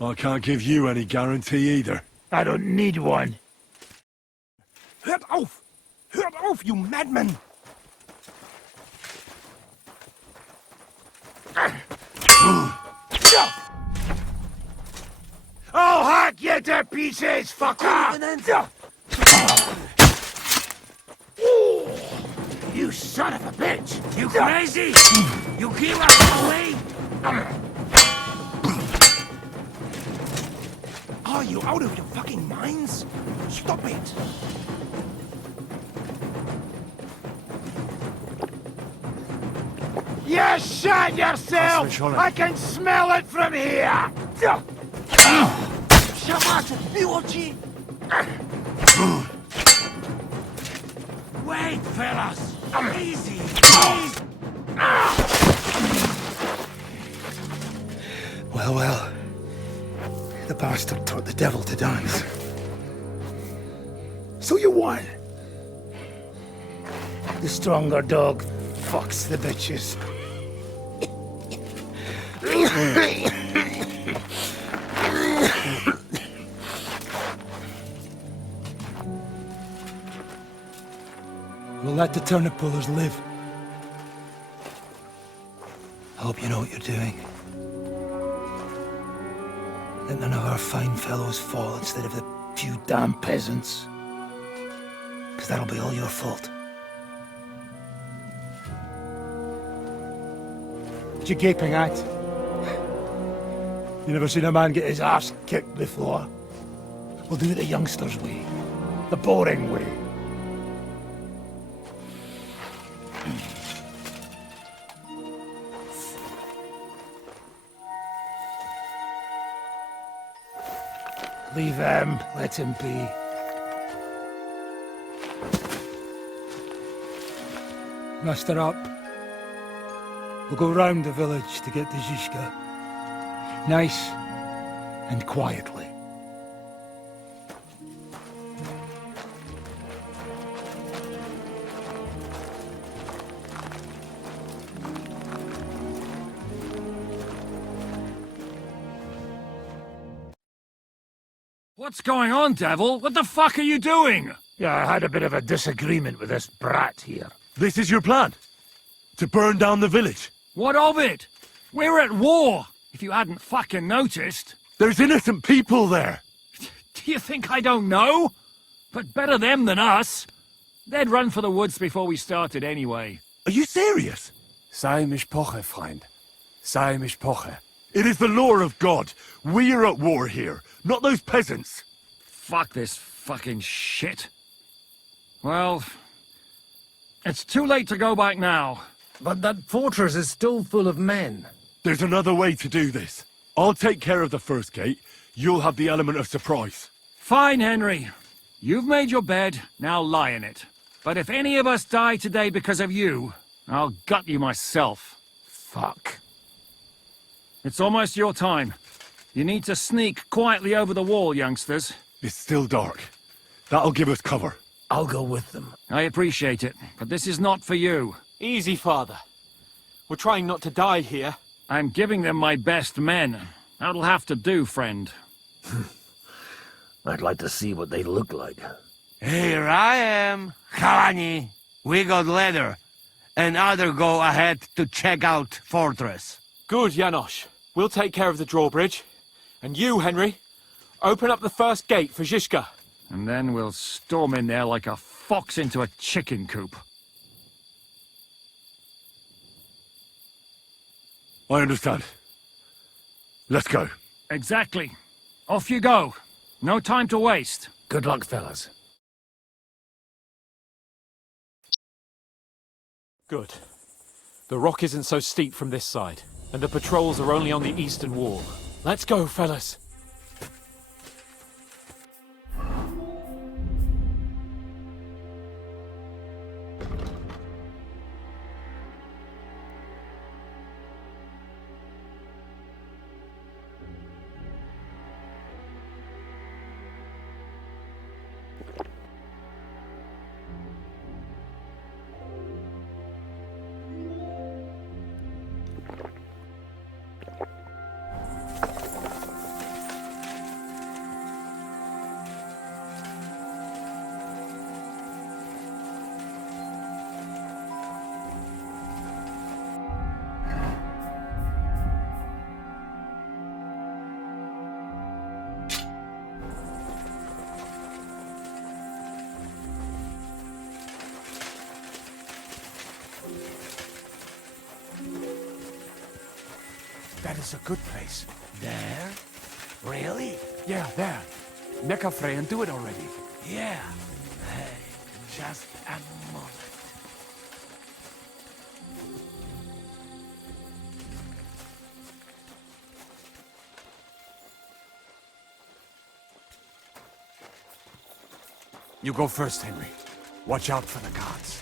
I can't give you any guarantee either. I don't need one. Hört auf! Hört auf, you madman! I'll hack you to pieces, fucker! You son of a bitch! You crazy? You keep us away? Are you out of your fucking minds? Stop it! You shot yourself! I can smell it from here! Wait, fellas! Easy! Easy! Well, well. The bastard taught the devil to dance. So you won. The stronger dog fucks the bitches. We'll let the turnip pullers live. I hope you know what you're doing. Let none of our fine fellows fall instead of the few damn peasants. Because that'll be all your fault. What you gaping at? You never seen a man get his arse kicked before? We'll do it the youngsters' way. The boring way. Leave him. Let him be. Muster up. We'll go round the village to get to Zizka. Nice and quietly. What's going on, Devil? What the fuck are you doing? Yeah, I had a bit of a disagreement with this brat here. This is your plan? To burn down the village? What of it? We're at war, if you hadn't fucking noticed. There's innocent people there. Do you think I don't know? But better them than us. They'd run for the woods before we started anyway. Are you serious? Sei mishpoche, Freund. Sei mishpoche. It is the law of God. We are at war here, not those peasants. Fuck this fucking shit. Well, it's too late to go back now. But that fortress is still full of men. There's another way to do this. I'll take care of the first gate. You'll have the element of surprise. Fine, Henry. You've made your bed, now lie in it. But if any of us die today because of you, I'll gut you myself. Fuck. It's almost your time. You need to sneak quietly over the wall, youngsters. It's still dark. That'll give us cover. I'll go with them. I appreciate it, but this is not for you. Easy, Father. We're trying not to die here. I'm giving them my best men. That'll have to do, friend. I'd like to see what they look like. Here I am, Kalani. We got leather, and other go ahead to check out fortress. Good, Janosch. We'll take care of the drawbridge. And you, Henry, open up the first gate for Zizka. And then we'll storm in there like a fox into a chicken coop. I understand. Let's go. Exactly. Off you go. No time to waste. Good luck, fellas. Good. The rock isn't so steep from this side, and the patrols are only on the eastern wall. Let's go, fellas. That is a good place. There? Really? Yeah, there. Nekafre and do it already. Yeah. Hey, just a moment. You go first, Henry. Watch out for the guards.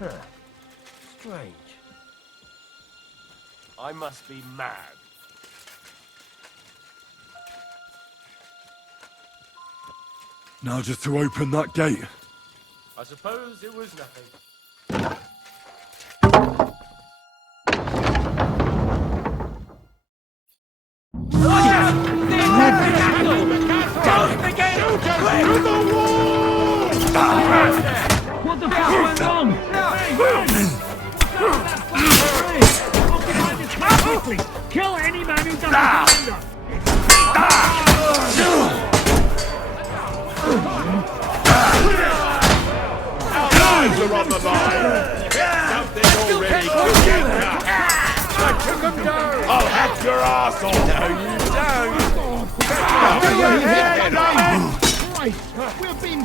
Huh. Strange. I must be mad. Now just to open that gate. I suppose it was nothing. What the fuck went wrong? Quickly, kill any man who doesn't surrender. Our lives are on the line. Something already could get cut. I took him down. I'll hack your ass off. No, you don't. Do your head up. We've been...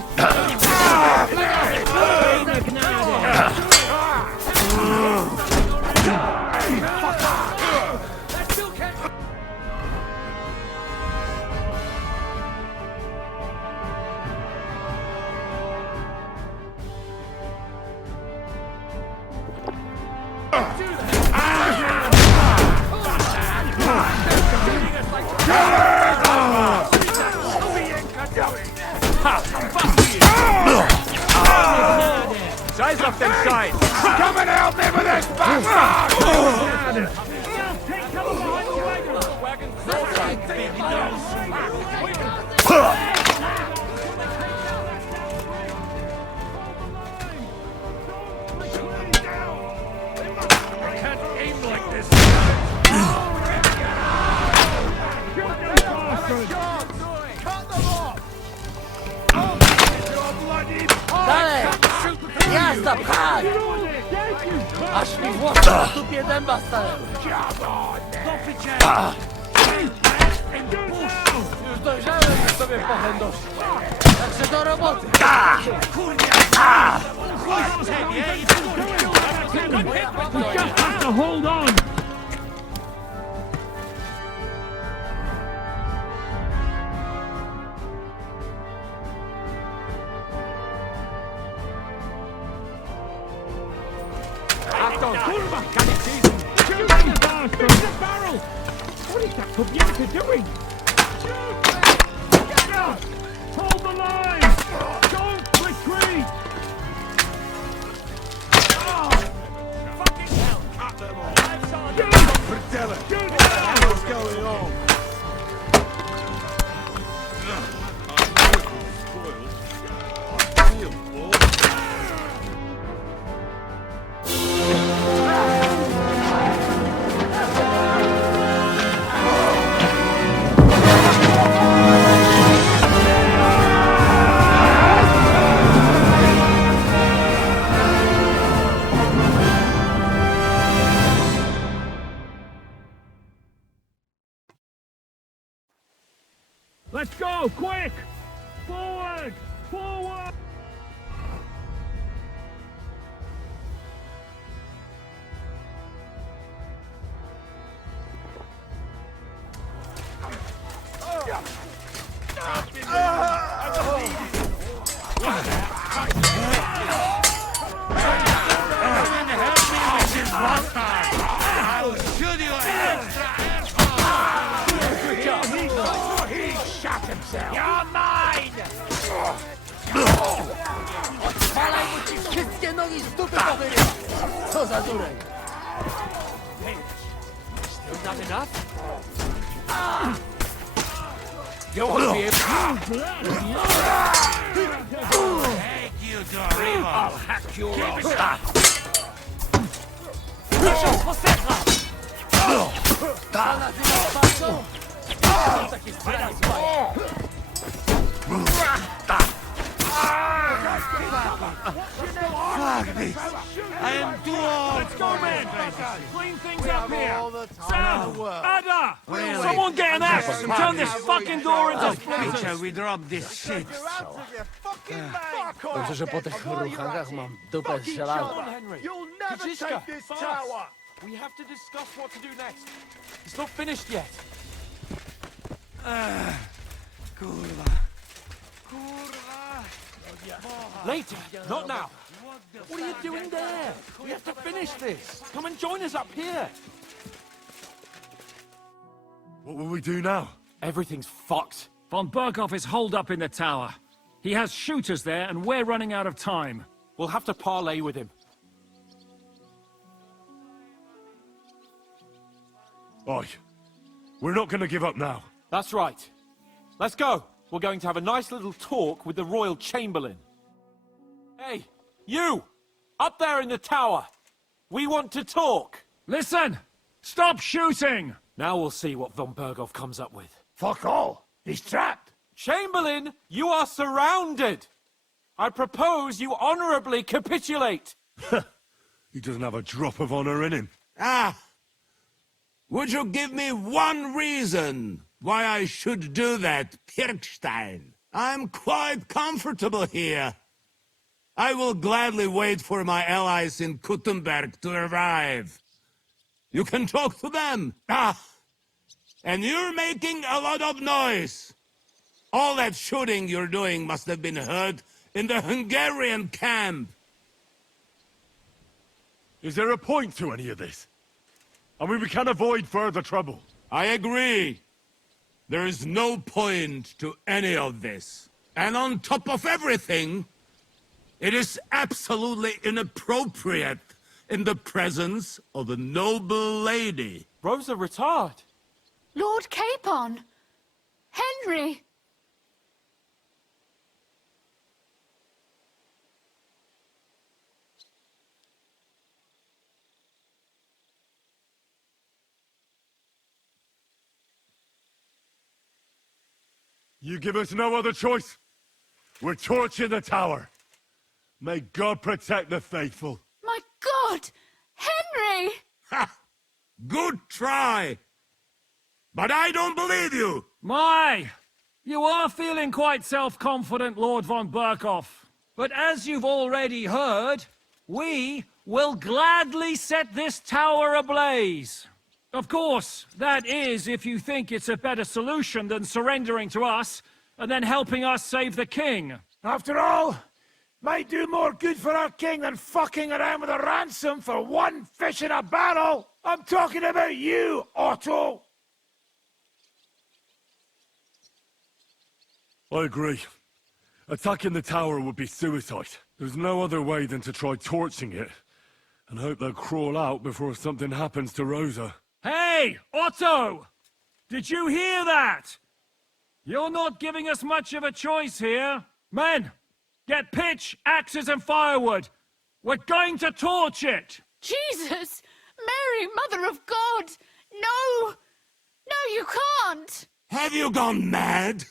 Size off them sides! Come and help me with this bastard! Jazda, pchaj! Aż mi włosy na tupie dęba stają. Już dojrzałem, że sobie pochędosz. Także do roboty. Hold on! Achtung! Kurwa! Can you see them? Shoot the bastard! It's a barrel! What is that Kobieta doing? Hold the line! Don't retreat! Fucking hell! Cut them all! Predella! What's going on? Let's go, quick! Forward! Forward! I'll shoot you He shot himself! You're mine! Odpalaj, bo ci wszystkie nogi z dupy powyrywa! Co za dureń! Still not enough? You won't be able Thank you, Dorimo. I'll hack your ass! Proszę, posecha! To nazywa pasą? Taki zbieraj Fuck this! I am too old. Let's go, man! Clean things up here! Sam! Ada! Really? Someone get an axe and turn this fucking door into splinters! Shall we drop this shit? Dobrze, że po tych ruchach mam dupę z żelaza. You'll never take this tower! We have to discuss what to do next. It's not finished yet. Kurwa. Kurwa. Later, not now. What are you doing there? We have to finish this. Come and join us up here. What will we do now? Everything's fucked. Von Berghoff is holed up in the tower. He has shooters there, and we're running out of time. We'll have to parley with him. Oi, we're not going to give up now. That's right. Let's go. We're going to have a nice little talk with the Royal Chamberlain. Hey, you! Up there in the tower! We want to talk! Listen! Stop shooting! Now we'll see what von Berghoff comes up with. Fuck all! He's trapped! Chamberlain, you are surrounded! I propose you honorably capitulate! He doesn't have a drop of honor in him. Ah! Would you give me one reason why I should do that, Pirkstein? I'm quite comfortable here. I will gladly wait for my allies in Kuttenberg to arrive. You can talk to them. Ah! And you're making a lot of noise. All that shooting you're doing must have been heard in the Hungarian camp. Is there a point to any of this? I mean, we can avoid further trouble. I agree. There is no point to any of this. And on top of everything, it is absolutely inappropriate in the presence of a noble lady. Rosa Retard. Lord Capon! Henry! You give us no other choice. We're torching the tower. May God protect the faithful. My God! Henry! Ha! Good try! But I don't believe you! My! You are feeling quite self-confident, Lord von Berkhoff. But as you've already heard, we will gladly set this tower ablaze. Of course, that is if you think it's a better solution than surrendering to us and then helping us save the king. After all, might do more good for our king than fucking around with a ransom for one fish in a barrel. I'm talking about you, Otto. I agree. Attacking the tower would be suicide. There's no other way than to try torching it, and hope they'll crawl out before something happens to Rosa. Hey, Otto! Did you hear that? You're not giving us much of a choice here. Men, get pitch, axes and firewood. We're going to torch it! Jesus! Mary, Mother of God! No! No, you can't! Have you gone mad?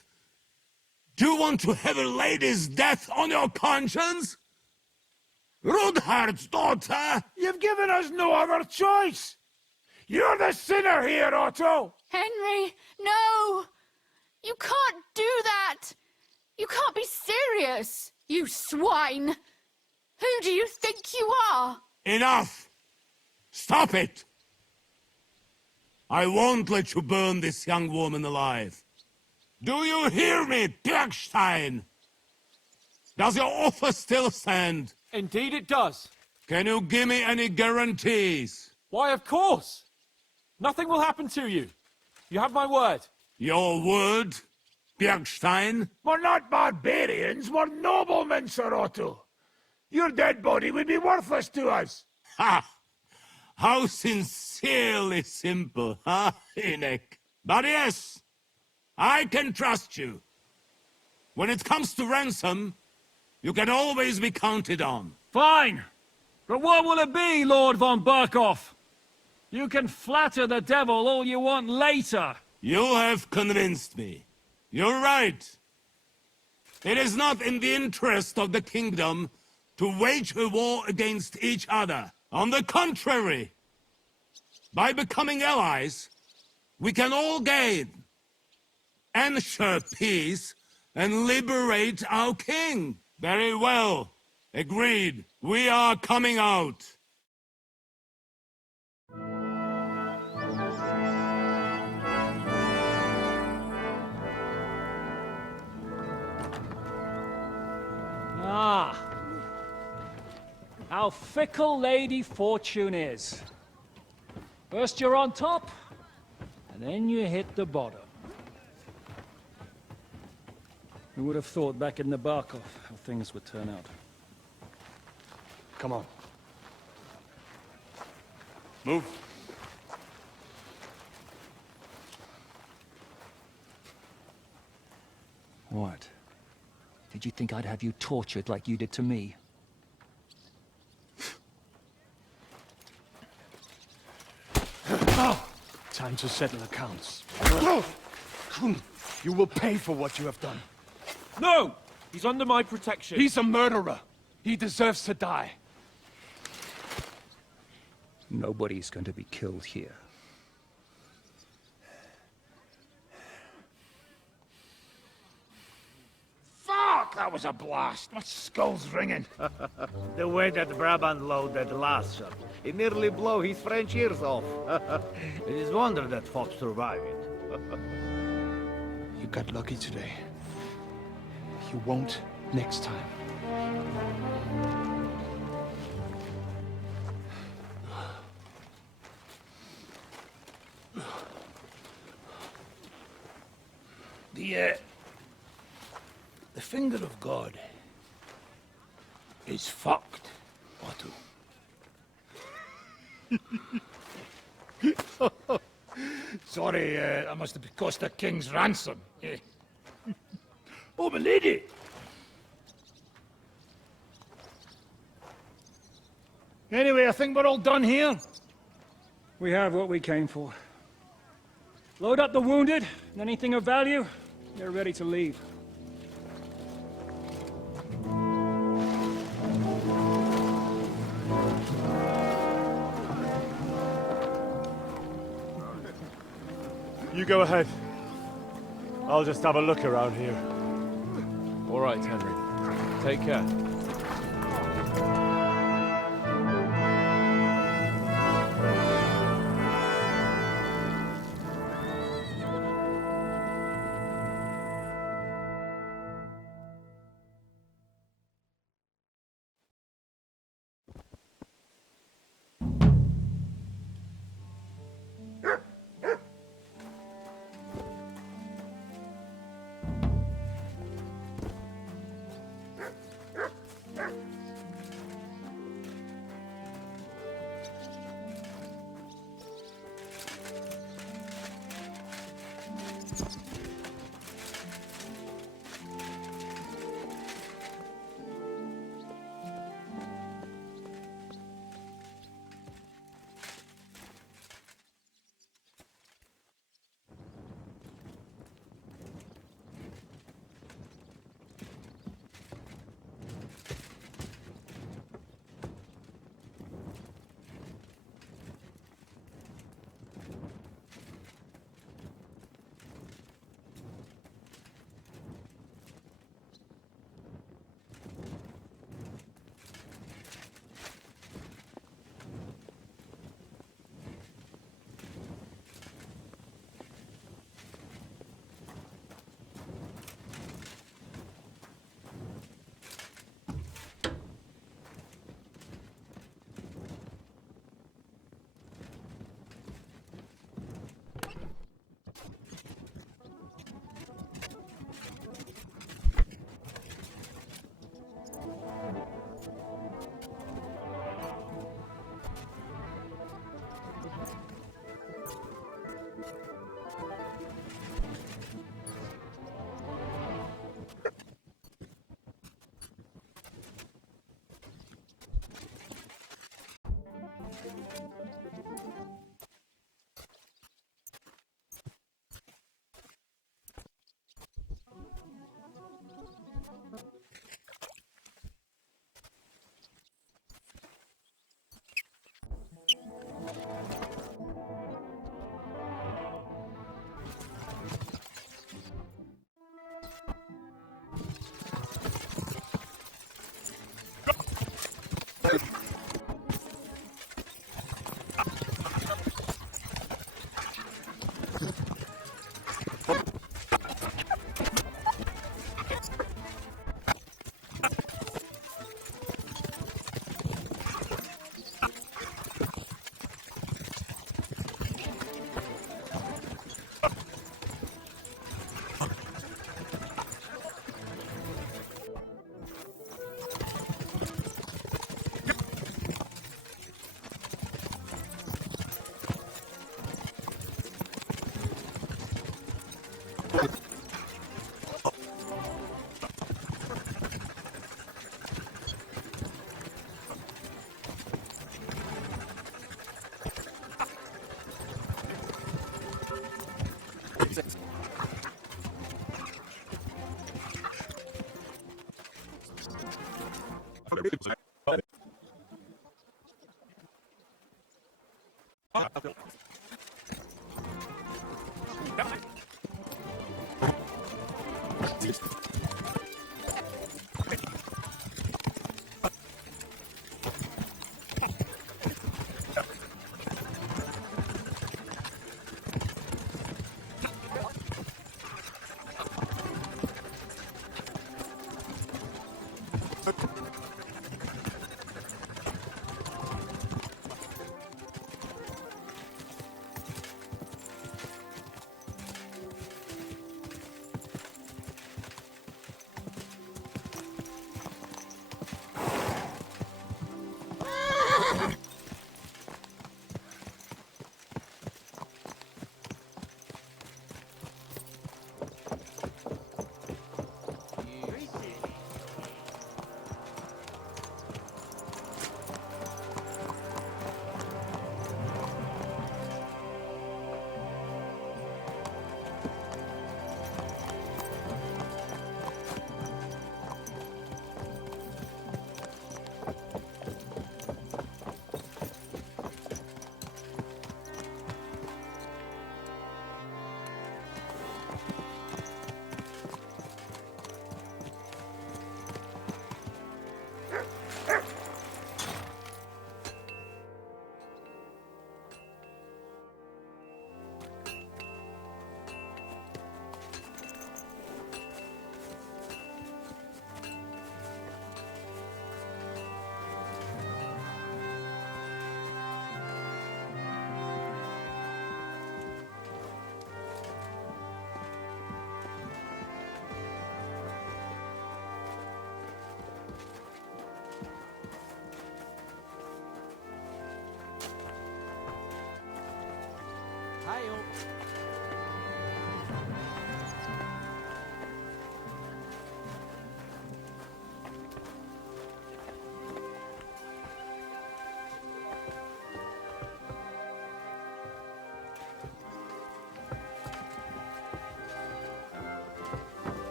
Do you want to have a lady's death on your conscience? Rudhard's daughter! You've given us no other choice. You're the sinner here, Otto. Henry, no! You can't do that! You can't be serious, you swine! Who do you think you are? Enough! Stop it! I won't let you burn this young woman alive. Do you hear me, Bergstein? Does your offer still stand? Indeed it does. Can you give me any guarantees? Why, of course. Nothing will happen to you. You have my word. Your word, Bergstein? We're not barbarians, we're noblemen, Sir Otto. Your dead body would be worthless to us. Ha! How sincerely simple, huh, Enoch? But yes, I can trust you. When it comes to ransom, you can always be counted on. Fine. But what will it be, Lord von Berkhoff? You can flatter the devil all you want later. You have convinced me. You're right. It is not in the interest of the kingdom to wage a war against each other. On the contrary, by becoming allies, we can all gain, ensure peace, and liberate our king. Very well. Agreed. We are coming out. Ah. How fickle Lady Fortune is. First you're on top, and then you hit the bottom. Who would have thought back in Nebakov how things would turn out? Come on. Move. What? Did you think I'd have you tortured like you did to me? Time to settle accounts. You will pay for what you have done. No! He's under my protection. He's a murderer. He deserves to die. Nobody's going to be killed here. Fuck! That was a blast. My skull's ringing. The way that Brabant loaded last shot, it nearly blew his French ears off. It is wonder that Fox survived it. You got lucky today. You won't next time. The finger of God is fucked, Otto. Sorry, I must have cost the king's ransom. Oh, my lady! Anyway, I think we're all done here. We have what we came for. Load up the wounded, and anything of value, they're ready to leave. You go ahead. I'll just have a look around here. All right, Henry. Take care.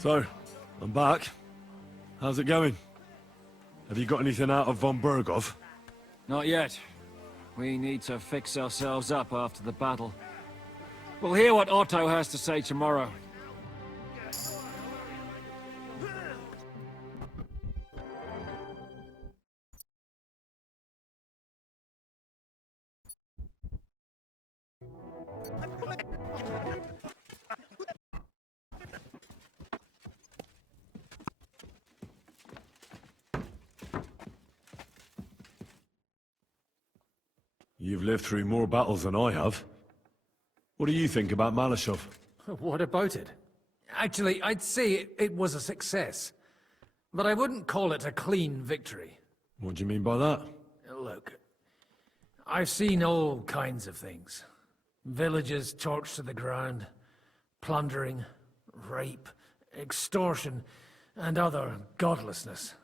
So, I'm back. How's it going? Have you got anything out of von Bergov? Not yet. We need to fix ourselves up after the battle. We'll hear what Otto has to say tomorrow. You've lived through more battles than I have. What do you think about Malechov? What about it? Actually, I'd say it was a success. But I wouldn't call it a clean victory. What do you mean by that? Look, I've seen all kinds of things. Villages torched to the ground, plundering, rape, extortion, and other godlessness.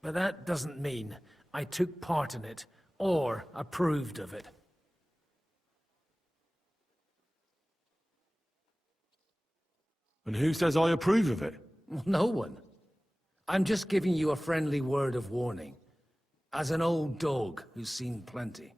But that doesn't mean I took part in it or approved of it. And who says I approve of it? No one. I'm just giving you a friendly word of warning, as an old dog who's seen plenty.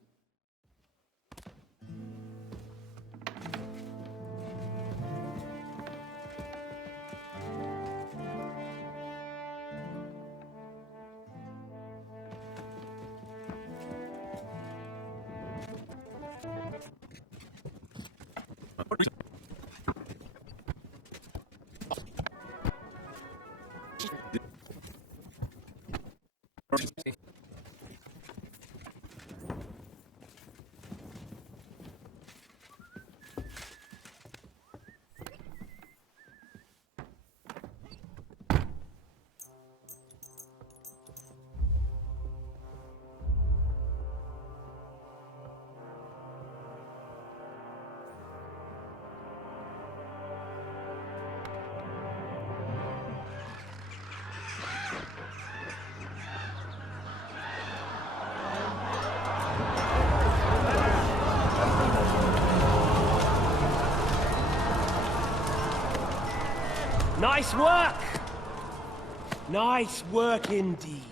Nice work! Nice work indeed.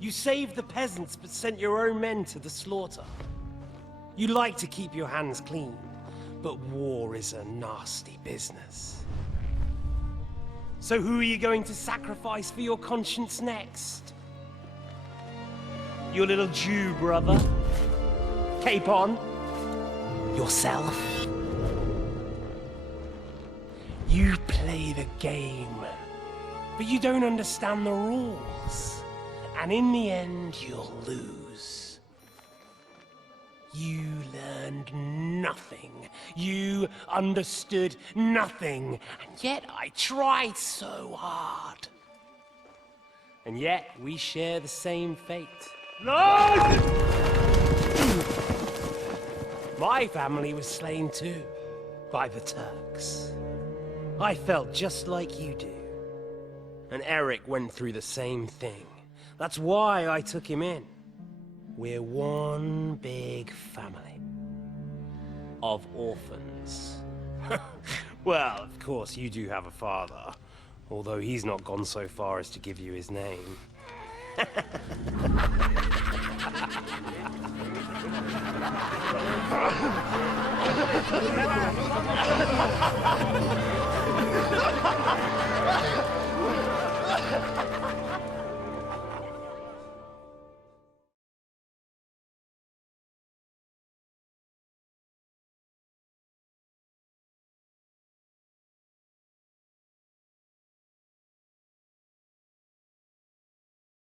You saved the peasants but sent your own men to the slaughter. You like to keep your hands clean, but war is a nasty business. So who are you going to sacrifice for your conscience next? Your little Jew brother? Cape on? Yourself? You play the game, but you don't understand the rules. And in the end, you'll lose. You learned nothing. You understood nothing. And yet I tried so hard. And yet we share the same fate. No! My family was slain too, by the Turks. I felt just like you do. And Eric went through the same thing. That's why I took him in. We're one big family. Of orphans. Well, of course you do have a father. Although he's not gone so far as to give you his name.